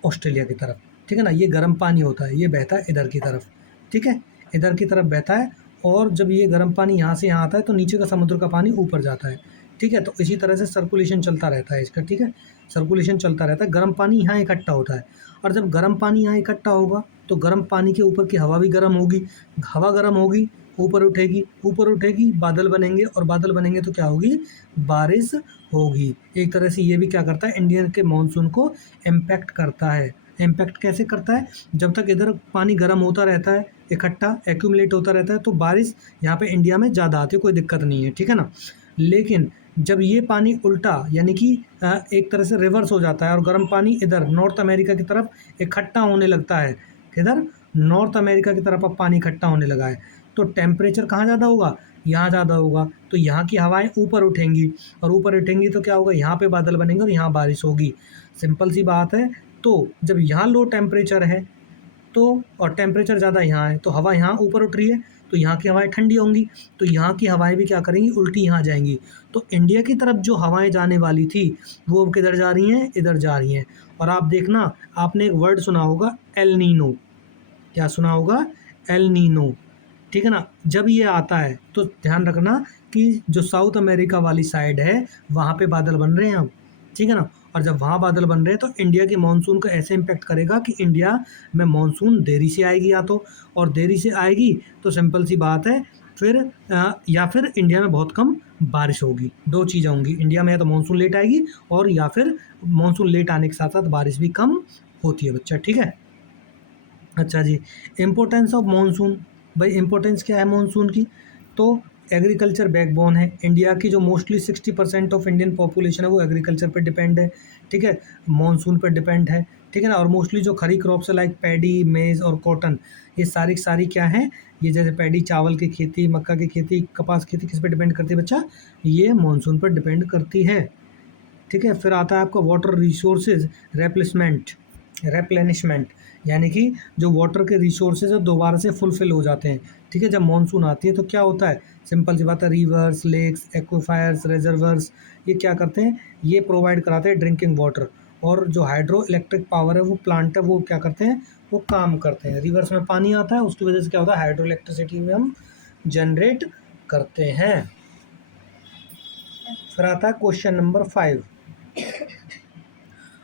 ऑस्ट्रेलिया की तरफ, ठीक है ना। ये गर्म पानी होता है, ये बहता है इधर की तरफ, ठीक है, इधर की तरफ बहता है, और जब ये गर्म पानी यहाँ से यहाँ आता है तो नीचे का समुद्र का पानी ऊपर जाता है, ठीक है। तो इसी तरह से सर्कुलेशन चलता रहता है इसका, ठीक है, सर्कुलेशन चलता रहता है। गर्म पानी यहाँ इकट्ठा होता है, और जब गर्म पानी यहाँ इकट्ठा होगा तो गर्म पानी के ऊपर की हवा भी गर्म होगी, हवा गर्म होगी, ऊपर उठेगी, ऊपर उठेगी, बादल बनेंगे, और बादल बनेंगे तो क्या होगी, बारिश होगी। एक तरह से ये भी क्या करता है, इंडियन के मानसून को इम्पैक्ट करता है। इम्पैक्ट कैसे करता है, जब तक इधर पानी गर्म होता रहता है, इकट्ठा एक्यूमुलेट होता रहता है, तो बारिश यहाँ पे इंडिया में ज़्यादा आती है, कोई दिक्कत नहीं है, ठीक है ना। लेकिन जब ये पानी उल्टा यानी कि एक तरह से रिवर्स हो जाता है और गर्म पानी इधर नॉर्थ अमेरिका की तरफ इकट्ठा होने लगता है, इधर नॉर्थ अमेरिका की तरफ अब पानी इकट्ठा होने लगा है, तो टेम्परेचर कहाँ ज़्यादा होगा, यहाँ ज़्यादा होगा, तो यहाँ की हवाएं ऊपर उठेंगी, और ऊपर उठेंगी तो क्या होगा, यहाँ पे बादल बनेंगे और यहाँ बारिश होगी। सिंपल सी बात है। तो जब यहाँ लो टेम्परेचर है तो, और टेम्परेचर ज़्यादा यहाँ है, तो हवा यहाँ ऊपर उठ रही है, तो यहाँ की हवाएं ठंडी होंगी, तो यहाँ की हवाएं भी क्या करेंगी, उल्टी यहाँ जाएंगी। तो इंडिया की तरफ जो हवाएं जाने वाली थी वो अब किधर जा रही हैं, इधर जा रही हैं। और आप देखना, आपने एक वर्ड सुना होगा एल नीनो। क्या सुना होगा, एल नीनो, ठीक है ना। जब ये आता है तो ध्यान रखना कि जो साउथ अमेरिका वाली साइड है वहाँ पे बादल बन रहे हैं अब, ठीक है ना। और जब वहाँ बादल बन रहे हैं तो इंडिया की मानसून को ऐसे इम्पेक्ट करेगा कि इंडिया में मानसून देरी से आएगी या तो, और देरी से आएगी तो सिंपल सी बात है फिर या फिर इंडिया में बहुत कम बारिश होगी। दो चीज़ें होंगी, इंडिया में या तो मानसून लेट आएगी और या फिर मानसून लेट आने के साथ साथ बारिश भी कम होती है बच्चा, ठीक है। अच्छा जी, इम्पोर्टेंस ऑफ मानसून। भाई इम्पोर्टेंस क्या है मानसून की, तो एग्रीकल्चर बैकबोन है इंडिया की। जो मोस्टली 60% ऑफ इंडियन पॉपुलेशन है वो एग्रीकल्चर पे डिपेंड है, ठीक है, मानसून पर डिपेंड है, ठीक है ना। और मोस्टली जो खरी क्रॉप्स है लाइक पैडी, मेज और कॉटन, ये सारी सारी क्या हैं, ये जैसे पैडी चावल की खेती, मक्का की खेती, कपास की खेती, किस पे डिपेंड करती है बच्चा, ये मानसून पर डिपेंड करती है, ठीक है। फिर आता है आपका वाटर रिसोर्सेज रेप्लेनिशमेंट, यानी कि जो वाटर के रिसोर्सेज है दोबारा से फुलफिल हो जाते हैं, ठीक है। जब मानसून आती है तो क्या होता है, सिंपल सी बात है, रिवर्स, लेक्स, एक्वाफायर्स, रिजर्वर्स, ये क्या करते हैं, ये प्रोवाइड कराते हैं ड्रिंकिंग वाटर। और जो हाइड्रो इलेक्ट्रिक पावर है वो प्लांट है वो क्या करते हैं, वो काम करते हैं। रिवर्स में पानी आता है, उसकी वजह से क्या होता है, हाइड्रो इलेक्ट्रिसिटी में हम जनरेट करते हैं। फिर आता है question number 5,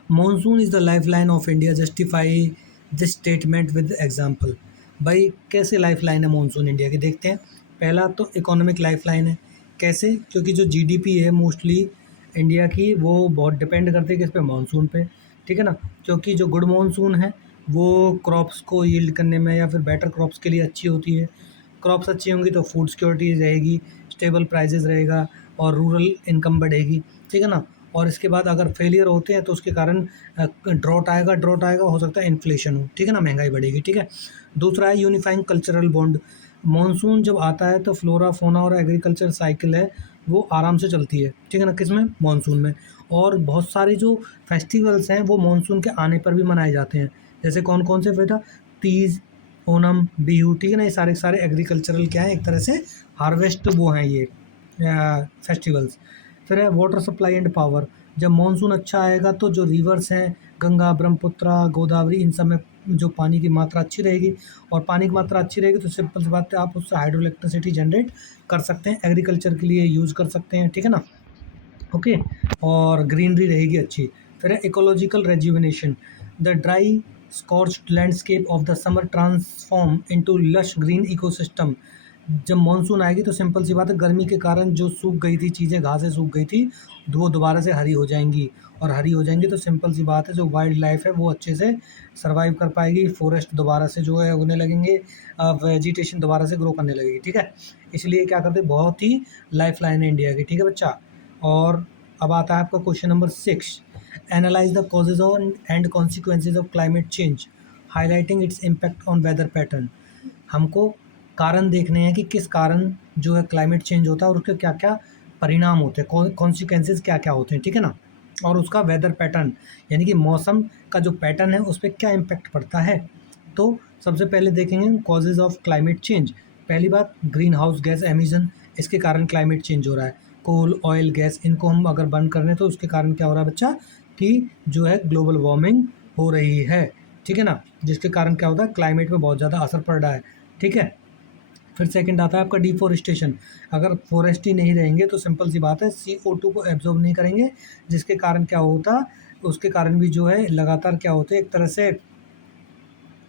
monsoon is the life line of India, justify this statement with example. भाई कैसे लाइफ लाइन है मानसून इंडिया की, देखते हैं। पहला तो इकोनॉमिक लाइफ लाइन है, कैसे, क्योंकि जो जीडीपी है मोस्टली इंडिया की वो बहुत डिपेंड करती है किस पे, मानसून पे, ठीक है ना। क्योंकि जो गुड मानसून है वो क्रॉप्स को यील्ड करने में या फिर बेटर क्रॉप्स के लिए अच्छी होती है। क्रॉप्स अच्छी होंगी तो फूड सिक्योरिटी रहेगी, स्टेबल प्राइजेज रहेगा और रूरल इनकम बढ़ेगी, ठीक है ना। और इसके बाद अगर फेलियर होते हैं तो उसके कारण ड्रॉट आएगा, हो सकता है इन्फ्लेशन हो, ठीक है ना, महंगाई बढ़ेगी, ठीक है। दूसरा है यूनिफाइंग कल्चरल बॉन्ड। मानसून जब आता है तो फ्लोरा, फोना और एग्रीकल्चर साइकिल है वो आराम से चलती है, ठीक है ना, किसमें, मानसून में। और बहुत सारे जो फेस्टिवल्स हैं वो मानसून के आने पर भी मनाए जाते हैं, जैसे कौन कौन से बेटा, तीज, ओणम, बिहू, ठीक है ना। ये सारे सारे एग्रीकल्चरल क्या है, एक तरह से हार्वेस्ट वो हैं ये फेस्टिवल्स। फिर है वाटर सप्लाई एंड पावर। जब मानसून अच्छा आएगा तो जो रिवर्स हैं, गंगा, ब्रह्मपुत्रा, गोदावरी, इन सब में जो पानी की मात्रा अच्छी रहेगी, और पानी की मात्रा अच्छी रहेगी तो सिंपल सी बात है आप उससे हाइड्रो इलेक्ट्रिसिटी जनरेट कर सकते हैं, एग्रीकल्चर के लिए यूज़ कर सकते हैं, ठीक है ना। ओके, और ग्रीनरी रहेगी अच्छी। फिर है ecological rejuvenation. The dry scorched landscape of the summer transform into lush green ecosystem. जब मानसून आएगी तो सिंपल सी बात है गर्मी के कारण जो सूख गई थी चीज़ें, घासें सूख गई थी, वो दोबारा से हरी हो जाएंगी, और हरी हो जाएंगी तो सिंपल सी बात है जो वाइल्ड लाइफ है वो अच्छे से सर्वाइव कर पाएगी, फॉरेस्ट दोबारा से जो है उगने लगेंगे, वेजिटेशन दोबारा से ग्रो करने लगेगी, ठीक है। इसलिए क्या करते हैं, बहुत ही लाइफ लाइन है इंडिया की, ठीक है बच्चा। और अब आता है आपका question number 6, analyse the causes on and consequences of climate change, highlighting its impact on whether pattern. हमको कारण देखने हैं कि किस कारण जो है क्लाइमेट चेंज होता है और उसके क्या क्या परिणाम होते हैं, कॉन्सिक्वेंसेज क्या क्या होते हैं, ठीक है ना। और उसका वेदर पैटर्न यानी कि मौसम का जो पैटर्न है उस पर क्या इम्पैक्ट पड़ता है। तो सबसे पहले देखेंगे कॉजेज ऑफ क्लाइमेट चेंज। पहली बात, ग्रीन हाउस गैस एमिशन, इसके कारण क्लाइमेट चेंज हो रहा है। कोल, ऑयल, गैस, इनको हम अगर बंद कर रहे हैं तो उसके कारण क्या हो रहा है बच्चा, कि जो है ग्लोबल वार्मिंग हो रही है, ठीक है ना, जिसके कारण क्या होता है, क्लाइमेट में बहुत ज़्यादा असर पड़ रहा है, ठीक है। फिर सेकंड आता है आपका डिफोरेस्टेशन। अगर फॉरेस्ट ही नहीं रहेंगे तो सिंपल सी बात है CO2 को एब्जॉर्ब नहीं करेंगे, जिसके कारण क्या होता, उसके कारण भी जो है लगातार क्या होते हैं, एक तरह से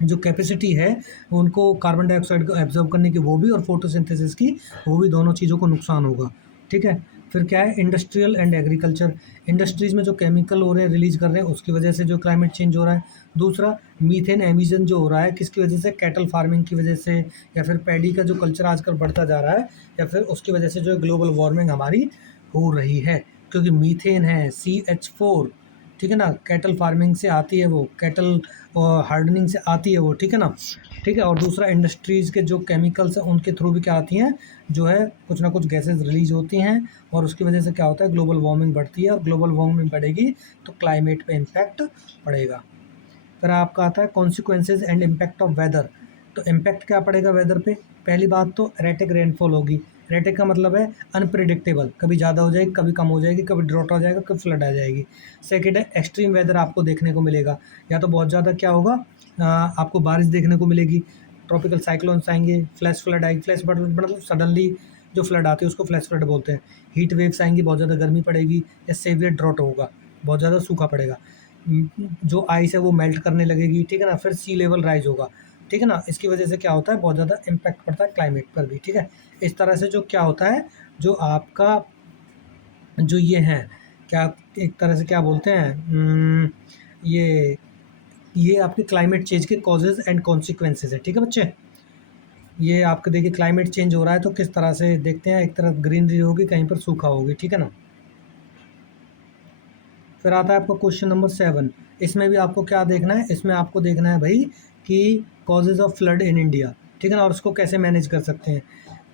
जो कैपेसिटी है उनको कार्बन डाइऑक्साइड को एब्जॉर्ब करने की वो भी, और फोटोसिंथेसिस की वो भी, दोनों चीज़ों को नुकसान होगा, ठीक है। फिर क्या है, इंडस्ट्रियल एंड एग्रीकल्चर। इंडस्ट्रीज़ में जो केमिकल हो रहे हैं, रिलीज कर रहे हैं, उसकी वजह से जो क्लाइमेट चेंज हो रहा है। दूसरा, मीथेन एमिशन जो हो रहा है, किसकी वजह से, कैटल फार्मिंग की वजह से, या फिर पैडी का जो कल्चर आजकल बढ़ता जा रहा है, या फिर उसकी वजह से जो ग्लोबल वार्मिंग हमारी हो रही है, क्योंकि मीथेन है CH4, ठीक है ना, कैटल फार्मिंग से आती है वो, कैटल हार्डनिंग से आती है वो, ठीक है ना, ठीक है। और दूसरा, इंडस्ट्रीज़ के जो केमिकल्स हैं उनके थ्रू भी क्या आती हैं, जो है कुछ ना कुछ गैसेज रिलीज होती हैं, और उसकी वजह से क्या होता है, ग्लोबल वार्मिंग बढ़ती है, और ग्लोबल वार्मिंग बढ़ेगी तो क्लाइमेट पे इम्पैक्ट पड़ेगा। फिर आपका आता है consequences and impact of weather. तो इम्पैक्ट क्या पड़ेगा वेदर पे? पहली बात तो एरेटिक रेनफॉल होगी। एरेटिक का मतलब है अनप्रिडिक्टेबल, कभी ज़्यादा हो जाएगी, कभी कम हो जाएगी, कभी ड्रॉट आ जाएगा, कभी फ्लड आ जाएगी। सेकेंड है एक्सट्रीम वेदर आपको देखने को मिलेगा, या तो बहुत ज़्यादा क्या होगा, आपको बारिश देखने को मिलेगी, ट्रॉपिकल साइक्लोन्स आएंगे, फ्लैश फ्लड आएगी। फ्लैश फ्लड मतलब सडनली जो फ्लड आती है उसको फ्लैश फ्लड बोलते हैं। हीट वेव्स आएंगी, बहुत ज़्यादा गर्मी पड़ेगी, या सेवियर ड्रॉट होगा, बहुत ज़्यादा सूखा पड़ेगा। जो आइस है वो मेल्ट करने लगेगी, ठीक है ना। फिर सी लेवल राइज होगा, ठीक है ना। इसकी वजह से क्या होता है, बहुत ज़्यादा इम्पैक्ट पड़ता है क्लाइमेट पर भी, ठीक है। इस तरह से जो क्या होता है, जो आपका जो ये है क्या, एक तरह से क्या बोलते हैं, ये आपके क्लाइमेट चेंज के कॉजेज एंड कॉन्सिक्वेंसेज है, ठीक है बच्चे। ये आपके देखिए क्लाइमेट चेंज हो रहा है तो किस तरह से देखते हैं, एक तरफ ग्रीनरी होगी, कहीं पर सूखा होगी, ठीक है ना। फिर आता है आपका क्वेश्चन नंबर 7। इसमें भी आपको क्या देखना है, इसमें आपको देखना है भाई कि causes of flood in India, ठीक है ना, और उसको कैसे मैनेज कर सकते हैं।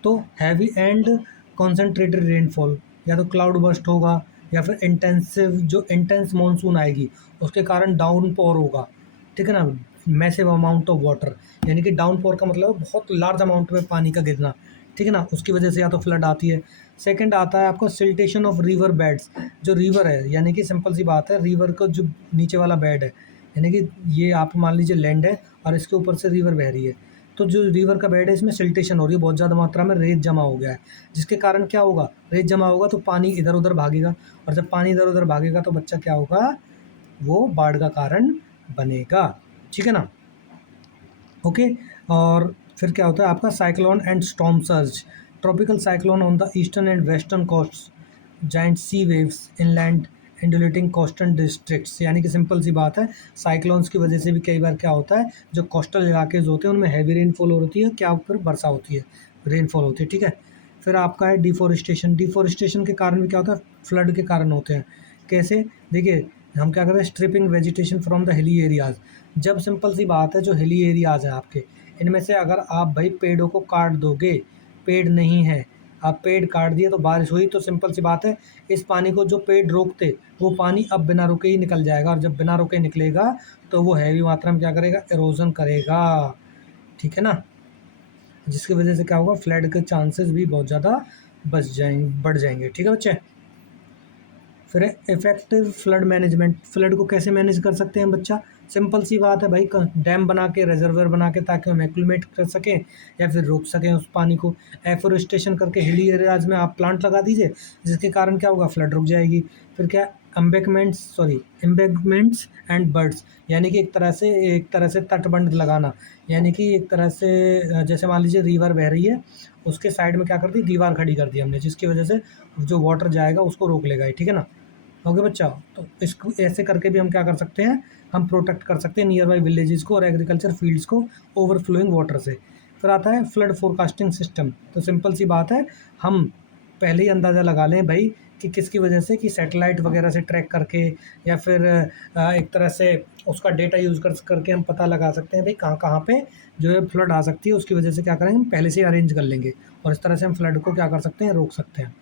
तो हैवी एंड कॉन्सेंट्रेटेड रेनफॉल, या तो क्लाउड बर्स्ट होगा, या फिर इंटेंसिव जो इंटेंस मानसून आएगी उसके कारण डाउन पॉर होगा, ठीक है ना। मैसिव अमाउंट ऑफ वाटर, यानी कि डाउन पॉर का मतलब है बहुत लार्ज अमाउंट में पानी का गिरना, ठीक है ना, उसकी वजह से या तो फ्लड आती है। सेकंड आता है आपका सिल्टेशन ऑफ रिवर बेड्स, जो रिवर है, यानी कि सिंपल सी बात है, रिवर का जो नीचे वाला बेड है, यानी कि ये आप मान लीजिए लैंड है और इसके ऊपर से रिवर बह रही है, तो जो रिवर का बेड है इसमें सिल्टेशन हो रही है, बहुत ज़्यादा मात्रा में रेत जमा हो गया है, जिसके कारण क्या होगा, रेत जमा होगा तो पानी इधर उधर भागेगा, और जब पानी इधर उधर भागेगा तो बच्चा क्या होगा, वो बाढ़ का कारण बनेगा, ठीक है ना। ओके। और फिर क्या होता है आपका cyclone and storm surge, tropical cyclone on the eastern and western coast, giant sea waves inland undulating coastal districts, यानी कि सिंपल सी बात है, साइक्लोन्स की वजह से भी कई बार क्या होता है, जो कोस्टल इलाकेज होते हैं उनमें हैवी रेनफॉल होती है, क्या ऊपर वर्षा होती है, रेनफॉल होती है, ठीक है। फिर आपका है डिफोरेस्टेशन, डिफोरेस्टेशन के कारण भी क्या होता है, फ्लड के कारण होते हैं। कैसे, देखिए हम क्या करते हैं, stripping vegetation from the hilly areas, जब सिंपल सी बात है, जो हिली एरियाज हैं आपके, इनमें से अगर आप भाई पेड़ों को काट दोगे, पेड़ नहीं है, आप पेड़ काट दिए तो बारिश हुई, तो सिंपल सी बात है, इस पानी को जो पेड़ रोकते वो पानी अब बिना रुके ही निकल जाएगा, और जब बिना रुके निकलेगा तो वो हैवी मात्रा में क्या करेगा, इरोजन करेगा, ठीक है ना। जिसकी वजह से क्या होगा, फ्लड के चांसेस भी बहुत ज़्यादा बढ़ जाएंगे, ठीक है बच्चे। फिर इफेक्टिव फ्लड मैनेजमेंट, फ्लड को कैसे मैनेज कर सकते हैं बच्चा, सिंपल सी बात है भाई, डैम बना के, रेजर्वर बना के, ताकि हम एक्यूमुलेट कर सकें या फिर रोक सकें उस पानी को। एफोरेस्टेशन करके हिली एरियाज में आप प्लांट लगा दीजिए, जिसके कारण क्या होगा, फ्लड रुक जाएगी। फिर क्या, एम्बैंकमेंट्स एंड बर्ड्स, यानी कि एक तरह से तटबंध लगाना, यानी कि एक तरह से जैसे मान लीजिए रिवर बह रही है, उसके साइड में क्या कर दी, दीवार खड़ी कर दी हमने, जिसकी वजह से जो वाटर जाएगा उसको रोक लेगा ये, ठीक है ना। ओके बच्चा, तो इसको ऐसे करके भी हम क्या कर सकते हैं, हम प्रोटेक्ट कर सकते हैं नियर बाई विलेजेस को और एग्रीकल्चर फील्ड्स को ओवरफ्लोइंग वाटर से। फिर आता है फ्लड फोरकास्टिंग सिस्टम, तो सिंपल सी बात है, हम पहले ही अंदाज़ा लगा लें भाई कि किसकी वजह से, कि सैटेलाइट वगैरह से ट्रैक करके, या फिर एक तरह से उसका डेटा यूज़ करके हम पता लगा सकते हैं भाई कहाँ कहाँ पे जो है फ्लड आ सकती है, उसकी वजह से क्या करेंगे, हम पहले से ही अरेंज कर लेंगे, और इस तरह से हम फ्लड को क्या कर सकते हैं, रोक सकते हैं,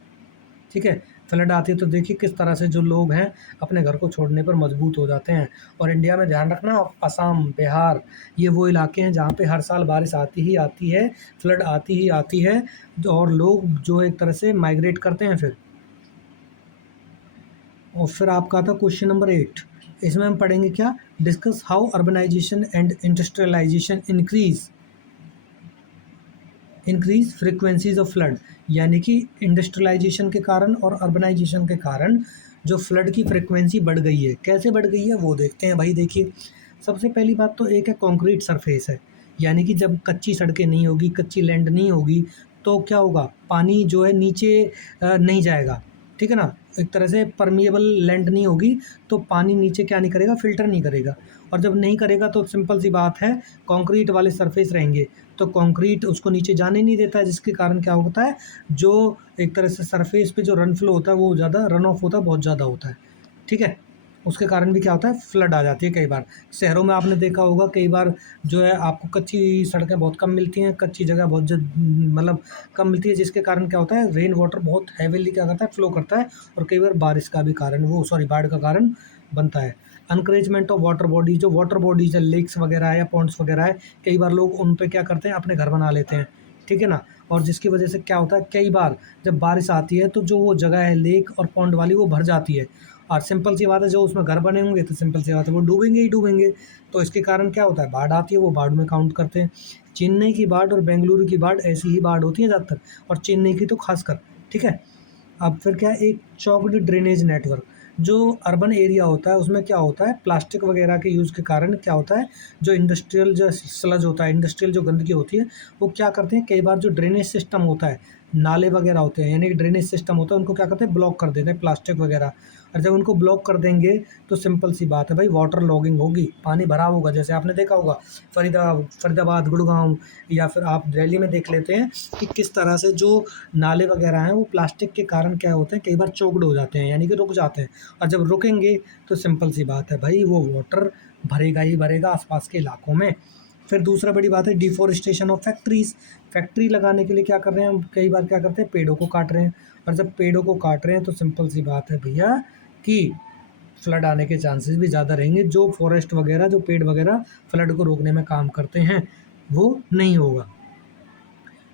ठीक है। फ्लड आती है तो देखिए किस तरह से जो लोग हैं अपने घर को छोड़ने पर मजबूत हो जाते हैं। और इंडिया में ध्यान रखना, असम, बिहार, ये वो इलाके हैं जहाँ पे हर साल बारिश आती ही आती है, फ्लड आती ही आती है, और लोग जो एक तरह से माइग्रेट करते हैं फिर। और फिर आपका था क्वेश्चन नंबर 8, इसमें हम पढ़ेंगे क्या, discuss how urbanisation and industrialisation increase frequencies of flood, यानी कि इंडस्ट्रियलाइजेशन के कारण और अर्बनाइजेशन के कारण जो फ्लड की फ्रिक्वेंसी बढ़ गई है, कैसे बढ़ गई है वो देखते हैं भाई। देखिए सबसे पहली बात तो एक है, कंक्रीट सरफेस है, यानी कि जब कच्ची सड़कें नहीं होगी, कच्ची लैंड नहीं होगी, तो क्या होगा, पानी जो है नीचे नहीं जाएगा, ठीक है ना। एक तरह से परमिएबल लैंड नहीं होगी, तो पानी नीचे क्या नहीं करेगा, फिल्टर नहीं करेगा, और जब नहीं करेगा तो सिंपल सी बात है, कंक्रीट वाले सरफेस रहेंगे, तो कंक्रीट उसको नीचे जाने नहीं देता है, जिसके कारण क्या होता है, जो एक तरह से सरफेस पे जो रन फ्लो होता है वो ज़्यादा, रन ऑफ होता है बहुत ज़्यादा होता है, ठीक है। उसके कारण भी क्या होता है, फ्लड आ जाती है कई बार। शहरों में आपने देखा होगा कई बार जो है आपको कच्ची सड़कें बहुत कम मिलती हैं, कच्ची जगह बहुत मतलब कम मिलती है, जिसके कारण क्या होता है, रेन वाटर बहुत हैवीली क्या करता है, फ्लो करता है, और कई बार बारिश का भी कारण, वो सॉरी बाढ़ का कारण बनता है। अनकरेजमेंट ऑफ वाटर बॉडी, जो वाटर बॉडीज है, लेक्स वगैरह है या पॉन्ड्स वगैरह है, कई बार लोग उन पे क्या करते हैं, अपने घर बना लेते हैं, ठीक है ना। और जिसकी वजह से क्या होता है, कई बार जब बारिश आती है तो जो वो जगह है लेक और पॉन्ड वाली वो भर जाती है, और सिंपल सी बात है जो उसमें घर बने होंगे तो सिंपल सी बात है वो डूबेंगे ही डूबेंगे। तो इसके कारण क्या होता है, बाढ़ आती है, वो बाढ़ में काउंट करते हैं। चेन्नई की बाढ़ और बेंगलुरु की बाढ़ ऐसी ही बाढ़ होती है ज़्यादातर, और चेन्नई की तो खासकर, ठीक है। अब फिर क्या है, एक चौक्ड ड्रेनेज नेटवर्क, जो अर्बन एरिया होता है उसमें क्या होता है, प्लास्टिक वगैरह के यूज़ के कारण क्या होता है, जो इंडस्ट्रियल जो स्लज होता है, इंडस्ट्रियल जो गंदगी होती है, वो क्या करते हैं, कई बार जो ड्रेनेज सिस्टम होता है, नाले वगैरह होते हैं, यानी कि ड्रेनेज सिस्टम होता है, उनको क्या करते हैं, ब्लॉक कर देते हैं प्लास्टिक वगैरह। और जब उनको ब्लॉक कर देंगे तो सिंपल सी बात है भाई, वाटर लॉगिंग होगी, पानी भराव होगा। जैसे आपने देखा होगा फरीदाबाद, गुड़गांव, या फिर आप दिल्ली में देख लेते हैं कि किस तरह से जो नाले वगैरह हैं वो प्लास्टिक के कारण क्या होते हैं, कई बार चोक्ड हो जाते हैं, यानी कि रुक जाते हैं। और जब रुकेंगे तो सिंपल सी बात है भाई, वो वाटर भरेगा ही भरेगा आसपास के इलाकों में। फिर दूसरा बड़ी बात है डिफॉरेस्टेशन ऑफ फैक्ट्रीज। फैक्ट्री लगाने के लिए क्या कर रहे हैं हम, कई बार क्या करते हैं, पेड़ों को काट रहे हैं। और जब पेड़ों को काट रहे हैं तो सिंपल सी बात है भैया कि फ्लड आने के चांसेस भी ज़्यादा रहेंगे। जो फॉरेस्ट वगैरह, जो पेड़ वगैरह फ्लड को रोकने में काम करते हैं, वो नहीं होगा।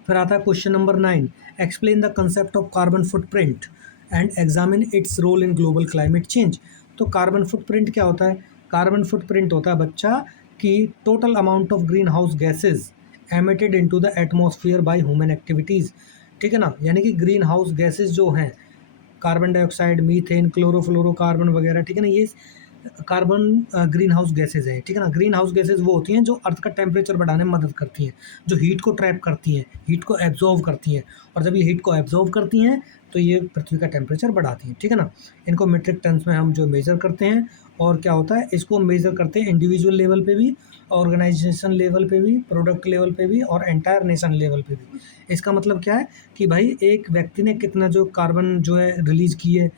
फिर आता है question number 9, explain the concept of carbon footprint and examine its role in global climate change. तो कार्बन फुटप्रिंट क्या होता है, कार्बन फुटप्रिंट होता है बच्चा कि total amount of greenhouse gases emitted into the atmosphere by human activities, ठीक है ना। यानी कि ग्रीन हाउस गैसेज जो हैं, कार्बन डाइऑक्साइड, मीथेन, क्लोरोफ्लोरोकार्बन वगैरह, ठीक है ना, ये कार्बन ग्रीन हाउस गैसेज हैं, ठीक है ना। ग्रीन हाउस गैसेज वो होती हैं जो अर्थ का टेम्परेचर बढ़ाने में मदद करती हैं, जो हीट को ट्रैप करती हैं, हीट को एब्जॉर्व करती हैं। और जब ये हीट को एब्जॉर्व करती हैं तो ये पृथ्वी का टेम्परेचर बढ़ाती हैं, ठीक है ना। इनको मीट्रिक टन्स में हम जो मेज़र करते हैं, और क्या होता है, इसको मेज़र करते हैं इंडिविजुअल लेवल पे भी, ऑर्गेनाइजेशन लेवल पे भी, प्रोडक्ट लेवल पे भी, और एंटायर नेशन लेवल पे भी। इसका मतलब क्या है कि भाई एक व्यक्ति ने कितना जो कार्बन जो है रिलीज़ की है,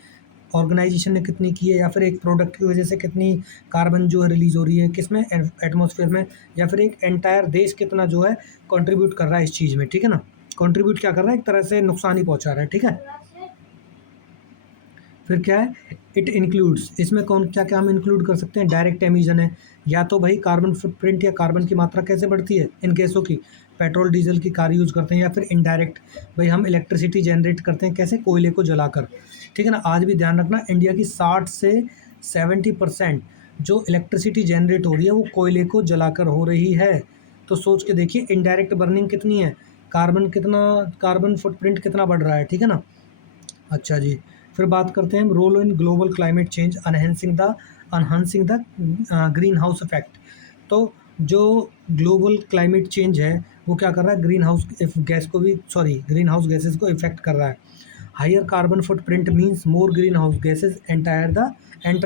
ऑर्गेनाइजेशन ने कितनी की है, या फिर एक प्रोडक्ट की वजह से कितनी कार्बन जो है रिलीज़ हो रही है, किसमें, एटमॉस्फेयर में, या फिर एक एंटायर देश कितना जो है कंट्रीब्यूट कर रहा है इस चीज़ में, ठीक है ना। कंट्रीब्यूट क्या कर रहा है, एक तरह से नुकसान ही पहुंचा रहा है, ठीक है। फिर क्या है, इट इंक्लूड्स, इसमें कौन क्या क्या हम इंक्लूड कर सकते हैं, डायरेक्ट एमिशन है, या तो भाई कार्बन फुटप्रिंट या कार्बन की मात्रा कैसे बढ़ती है इन गैसों की, पेट्रोल डीजल की कार यूज़ करते हैं, या फिर इनडायरेक्ट, भाई हम इलेक्ट्रिसिटी जनरेट करते हैं कैसे, कोयले को जलाकर, ठीक है ना। आज भी ध्यान रखना, इंडिया की 60 से 70% जो इलेक्ट्रिसिटी जनरेट हो रही है वो कोयले को जलाकर हो रही है। तो सोच के देखिए इनडायरेक्ट बर्निंग कितनी है, कार्बन कितना, कार्बन फुटप्रिंट कितना बढ़ रहा है, ठीक है ना। अच्छा जी, फिर बात करते हैं role in global climate change enhancing the green house effect. तो जो ग्लोबल क्लाइमेट चेंज है वो क्या कर रहा है, ग्रीन हाउस गैस को भी, सॉरी, ग्रीन हाउस गैसेज को इफेक्ट कर रहा है। Higher carbon footprint means more greenhouse gases enter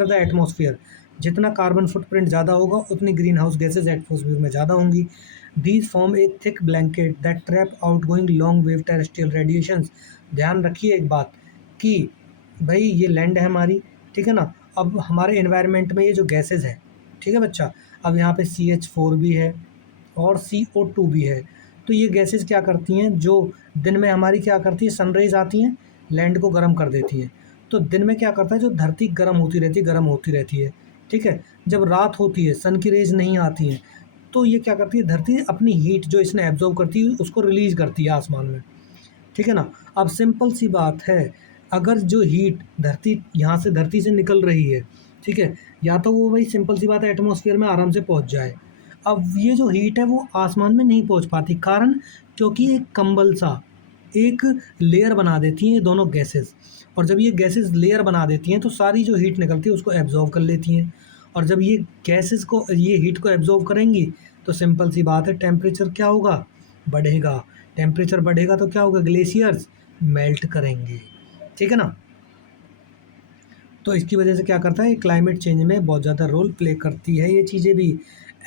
the atmosphere. जितना कार्बन फुटप्रिंट ज़्यादा होगा उतनी ग्रीन हाउस गैसेज एटमॉस्फेयर में ज़्यादा होंगी। These form A thick blanket that trap out going long wave terrestrial radiations. ध्यान रखिए एक बात कि भाई ये लैंड है हमारी, ठीक है ना। अब हमारे एनवायरनमेंट में ये जो गैसेज है, ठीक है बच्चा, अब यहाँ पे CH4 भी है और CO2 भी है। तो ये गैसेज क्या करती हैं, जो दिन में हमारी क्या करती है, सनरेज आती हैं, लैंड को गर्म कर देती हैं। तो दिन में क्या करता है, जो धरती गर्म होती रहती है, गर्म होती रहती है, ठीक है। जब रात होती है, सन की रेज नहीं आती हैं, तो ये क्या करती है, धरती अपनी हीट जो इसने एब्जॉर्व करती है उसको रिलीज़ करती है आसमान में, ठीक है ना। अब सिंपल सी बात है, अगर जो हीट धरती यहाँ से धरती से निकल रही है, ठीक है, या तो वो, भाई सिंपल सी बात है, एटमॉस्फेयर में आराम से पहुँच जाए। अब ये जो हीट है वो आसमान में नहीं पहुँच पाती, कारण क्योंकि एक कंबल सा एक लेयर बना देती हैं ये दोनों गैसेस। और जब ये गैसेस लेयर बना देती हैं तो सारी जो हीट निकलती है उसको एब्जॉर्व कर लेती हैं। और जब ये गैसेस को, ये हीट को एब्जॉर्व करेंगी तो सिंपल सी बात है, टेम्परेचर क्या होगा, बढ़ेगा। टेम्परेचर बढ़ेगा तो क्या होगा, ग्लेशियर्स मेल्ट करेंगे, ठीक है ना। तो इसकी वजह से क्या करता है, ये क्लाइमेट चेंज में बहुत ज़्यादा रोल प्ले करती है ये चीज़ें भी,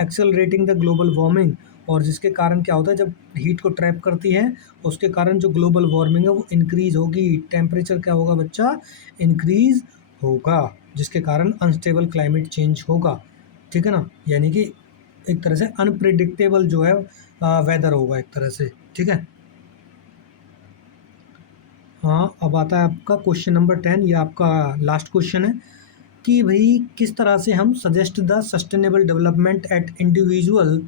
एक्सेलरेटिंग द ग्लोबल वार्मिंग। और जिसके कारण क्या होता है, जब हीट को ट्रैप करती है उसके कारण जो ग्लोबल वार्मिंग है वो इंक्रीज़ होगी, टेम्परेचर क्या होगा बच्चा, इंक्रीज़ होगा, जिसके कारण अनस्टेबल क्लाइमेट चेंज होगा, ठीक है ना। यानी कि एक तरह से अनप्रिडिक्टेबल जो है वेदर होगा एक तरह से, ठीक है। हाँ, अब आता है आपका क्वेश्चन नंबर 10, ये आपका लास्ट क्वेश्चन है। कि भाई किस तरह से हम suggest the sustainable development at individual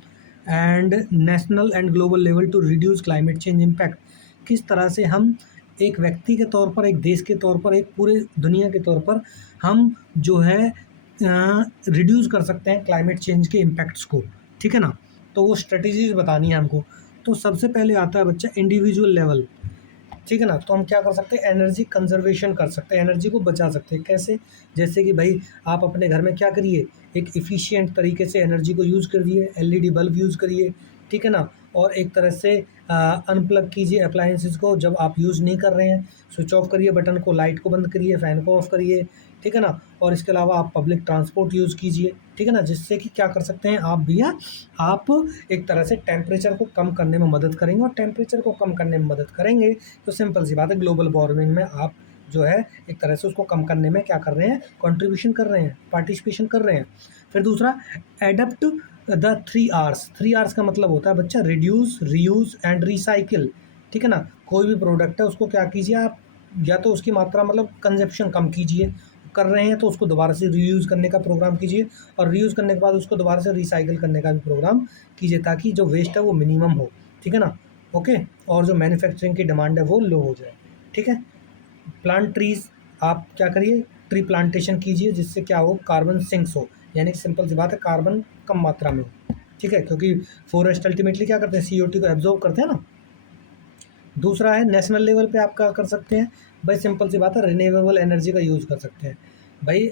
and national and global level to reduce climate change impact. किस तरह से हम एक व्यक्ति के तौर पर, एक देश के तौर पर, एक पूरे दुनिया के तौर पर हम जो है रिड्यूस कर सकते हैं क्लाइमेट चेंज के इम्पैक्ट्स को, ठीक है ना। तो वो स्ट्रेटजीज बतानी है हमको। तो सबसे पहले आता है बच्चा इंडिविजुअल लेवल, ठीक है ना। तो हम क्या कर सकते हैं, एनर्जी कंजर्वेशन कर सकते हैं, एनर्जी को बचा सकते हैं। कैसे? जैसे कि भाई आप अपने घर में क्या करिए, एक इफ़िशियंट तरीके से एनर्जी को यूज़ करिए, एलईडी बल्ब यूज़ करिए, ठीक है ना। और एक तरह से अनप्लग कीजिए अप्लायंसेस को, जब आप यूज़ नहीं कर रहे हैं स्विच ऑफ करिए बटन को, लाइट को बंद करिए, फ़ैन को ऑफ करिए, ठीक है ना। और इसके अलावा आप पब्लिक ट्रांसपोर्ट यूज़ कीजिए, ठीक है ना, जिससे कि क्या कर सकते हैं आप भैया, आप एक तरह से टेम्परेचर को कम करने में मदद करेंगे। और टेम्परेचर को कम करने में मदद करेंगे तो सिंपल सी बात है, ग्लोबल वार्मिंग में आप जो है एक तरह से उसको कम करने में क्या कर रहे हैं, कंट्रीब्यूशन कर रहे हैं, पार्टिसिपेशन कर रहे हैं। फिर दूसरा, एडप्ट द 3 Rs। 3 Rs का मतलब होता है बच्चा रिड्यूस, रीयूज़ एंड रिसाइकिल, ठीक है ना। कोई भी प्रोडक्ट है उसको क्या कीजिए आप, या तो उसकी मात्रा मतलब कंजप्शन कम कीजिए, कर रहे हैं तो उसको दोबारा से रीयूज़ करने का प्रोग्राम कीजिए, और रीयूज़ करने के बाद उसको दोबारा से रिसाइकिल करने का भी प्रोग्राम कीजिए, ताकि जो वेस्ट है वो मिनिमम हो, ठीक है ना। ओके। और जो मैन्युफैक्चरिंग की डिमांड है वो लो हो जाए, ठीक है। प्लांट ट्रीज़, आप क्या करिए, ट्री प्लांटेशन कीजिए, जिससे क्या हो, कार्बन सिंक्स हो, यानी कि सिंपल सी बात है कार्बन कम मात्रा में हो, ठीक है, क्योंकि फॉरेस्ट अल्टीमेटली क्या करते हैं, CO2 को एब्जॉर्ब करते हैं ना। दूसरा है नेशनल लेवल पे आप क्या कर सकते हैं भाई, सिंपल सी बात है रिन्यूएबल एनर्जी का यूज़ कर सकते हैं भाई।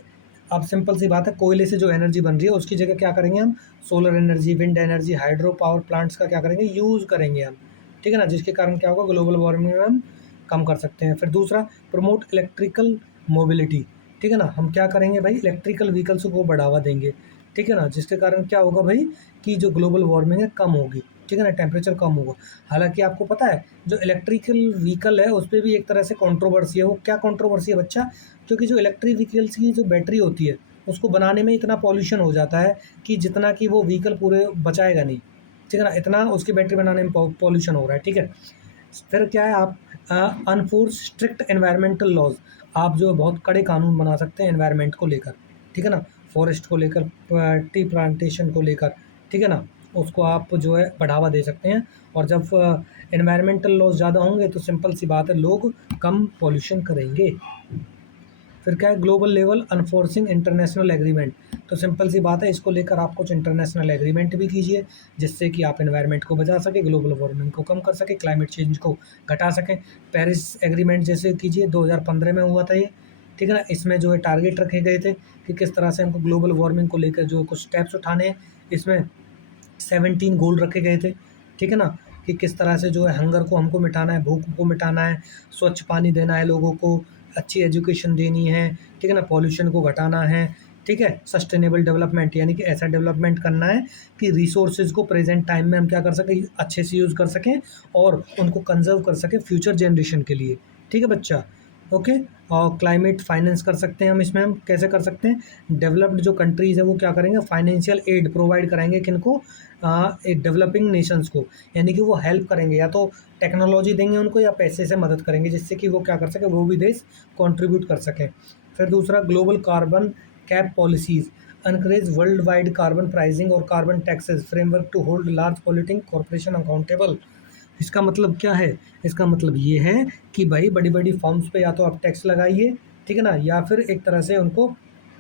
अब सिंपल सी बात है, कोयले से जो एनर्जी बन रही है उसकी जगह क्या करेंगे हम, solar energy, wind energy, hydro power plants का क्या करेंगे, यूज़ करेंगे हम, ठीक है ना, जिसके कारण क्या होगा, ग्लोबल वार्मिंग में हम कम कर सकते हैं। फिर दूसरा, प्रमोट इलेक्ट्रिकल मोबिलिटी, ठीक है ना। हम क्या करेंगे भाई, इलेक्ट्रिकल व्हीकल्स को बढ़ावा देंगे, ठीक है ना, जिसके कारण क्या होगा भाई, कि जो ग्लोबल वार्मिंग है कम होगी, ठीक है ना, टेम्परेचर कम होगा। हालांकि आपको पता है जो इलेक्ट्रिकल व्हीकल है उस पर भी एक तरह से कंट्रोवर्सी है। वो क्या कंट्रोवर्सी है बच्चा, क्योंकि जो इलेक्ट्रिक व्हीकल्स की जो बैटरी होती है उसको बनाने में इतना पॉल्यूशन हो जाता है कि जितना कि वो व्हीकल पूरे बचाएगा नहीं, ठीक है ना, इतना उसकी बैटरी बनाने में पॉल्यूशन हो रहा है, ठीक है। फिर क्या है, आप अनफोर्स स्ट्रिक्ट एनवायरमेंटल लॉज, आप जो बहुत कड़े कानून बना सकते हैं एनवायरनमेंट को लेकर, ठीक है ना, फॉरेस्ट को लेकर, टी प्लांटेशन को लेकर, ठीक है ना, उसको आप जो है बढ़ावा दे सकते हैं। और जब एनवायरमेंटल लॉज ज़्यादा होंगे तो सिंपल सी बात है लोग कम पॉल्यूशन करेंगे। फिर क्या है, global level enforcing international agreement, तो सिंपल सी बात है इसको लेकर आप कुछ इंटरनेशनल एग्रीमेंट भी कीजिए, जिससे कि आप एनवायरनमेंट को बचा सकें, ग्लोबल वार्मिंग को कम कर सकें, क्लाइमेट चेंज को घटा सकें। पेरिस एग्रीमेंट जैसे कीजिए, 2015 में हुआ था ये, ठीक है ना। इसमें जो है टारगेट रखे गए थे कि किस तरह से हमको ग्लोबल वार्मिंग को लेकर जो कुछ स्टेप्स उठाने हैं। इसमें 17 गोल रखे गए थे, ठीक है ना, कि किस तरह से जो है हंगर को हमको मिटाना है, भूख को मिटाना है, स्वच्छ पानी देना है लोगों को, अच्छी एजुकेशन देनी है, ठीक है ना, पॉल्यूशन को घटाना है, ठीक है। सस्टेनेबल डेवलपमेंट यानी कि ऐसा डेवलपमेंट करना है कि रिसोर्सेज को प्रेजेंट टाइम में हम क्या कर सकें, अच्छे से यूज़ कर सकें और उनको कंजर्व कर सकें फ्यूचर जनरेशन के लिए, ठीक है बच्चा। ओके। और क्लाइमेट फाइनेंस कर सकते हैं हम, इसमें हम कैसे कर सकते हैं, डेवलप्ड जो कंट्रीज़ है वो क्या करेंगे, फाइनेंशियल एड प्रोवाइड कराएंगे किनको, एक डेवलपिंग नेशंस को, यानी कि वो हेल्प करेंगे, या तो टेक्नोलॉजी देंगे उनको या पैसे से मदद करेंगे, जिससे कि वो क्या कर सके, वो भी देश कंट्रीब्यूट कर सकें। फिर दूसरा, global carbon cap policies encourage world wide carbon pricing और carbon taxes framework to hold large polluting corporation accountable. इसका मतलब क्या है, इसका मतलब ये है कि भाई बड़ी बड़ी फर्म्स पे या तो आप टैक्स लगाइए, ठीक है ना, या फिर एक तरह से उनको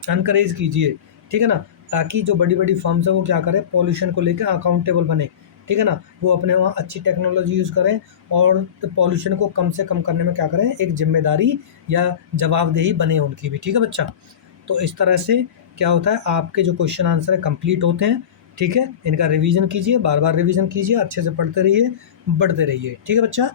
अनकरेज कीजिए, ठीक है ना, ताकि जो बड़ी बड़ी फर्म्स है वो क्या करें, पॉल्यूशन को लेकर अकाउंटेबल बने, ठीक है ना, वो अपने वहाँ अच्छी टेक्नोलॉजी यूज़ करें और पॉल्यूशन को कम से कम करने में क्या करें, एक जिम्मेदारी या जवाबदेही बने उनकी भी, ठीक है बच्चा। तो इस तरह से क्या होता है, आपके जो क्वेश्चन आंसर है कंप्लीट होते हैं, ठीक है। इनका रिवीजन कीजिए, बार बार रिवीजन कीजिए, अच्छे से पढ़ते रहिए, बढ़ते रहिए, ठीक है बच्चा।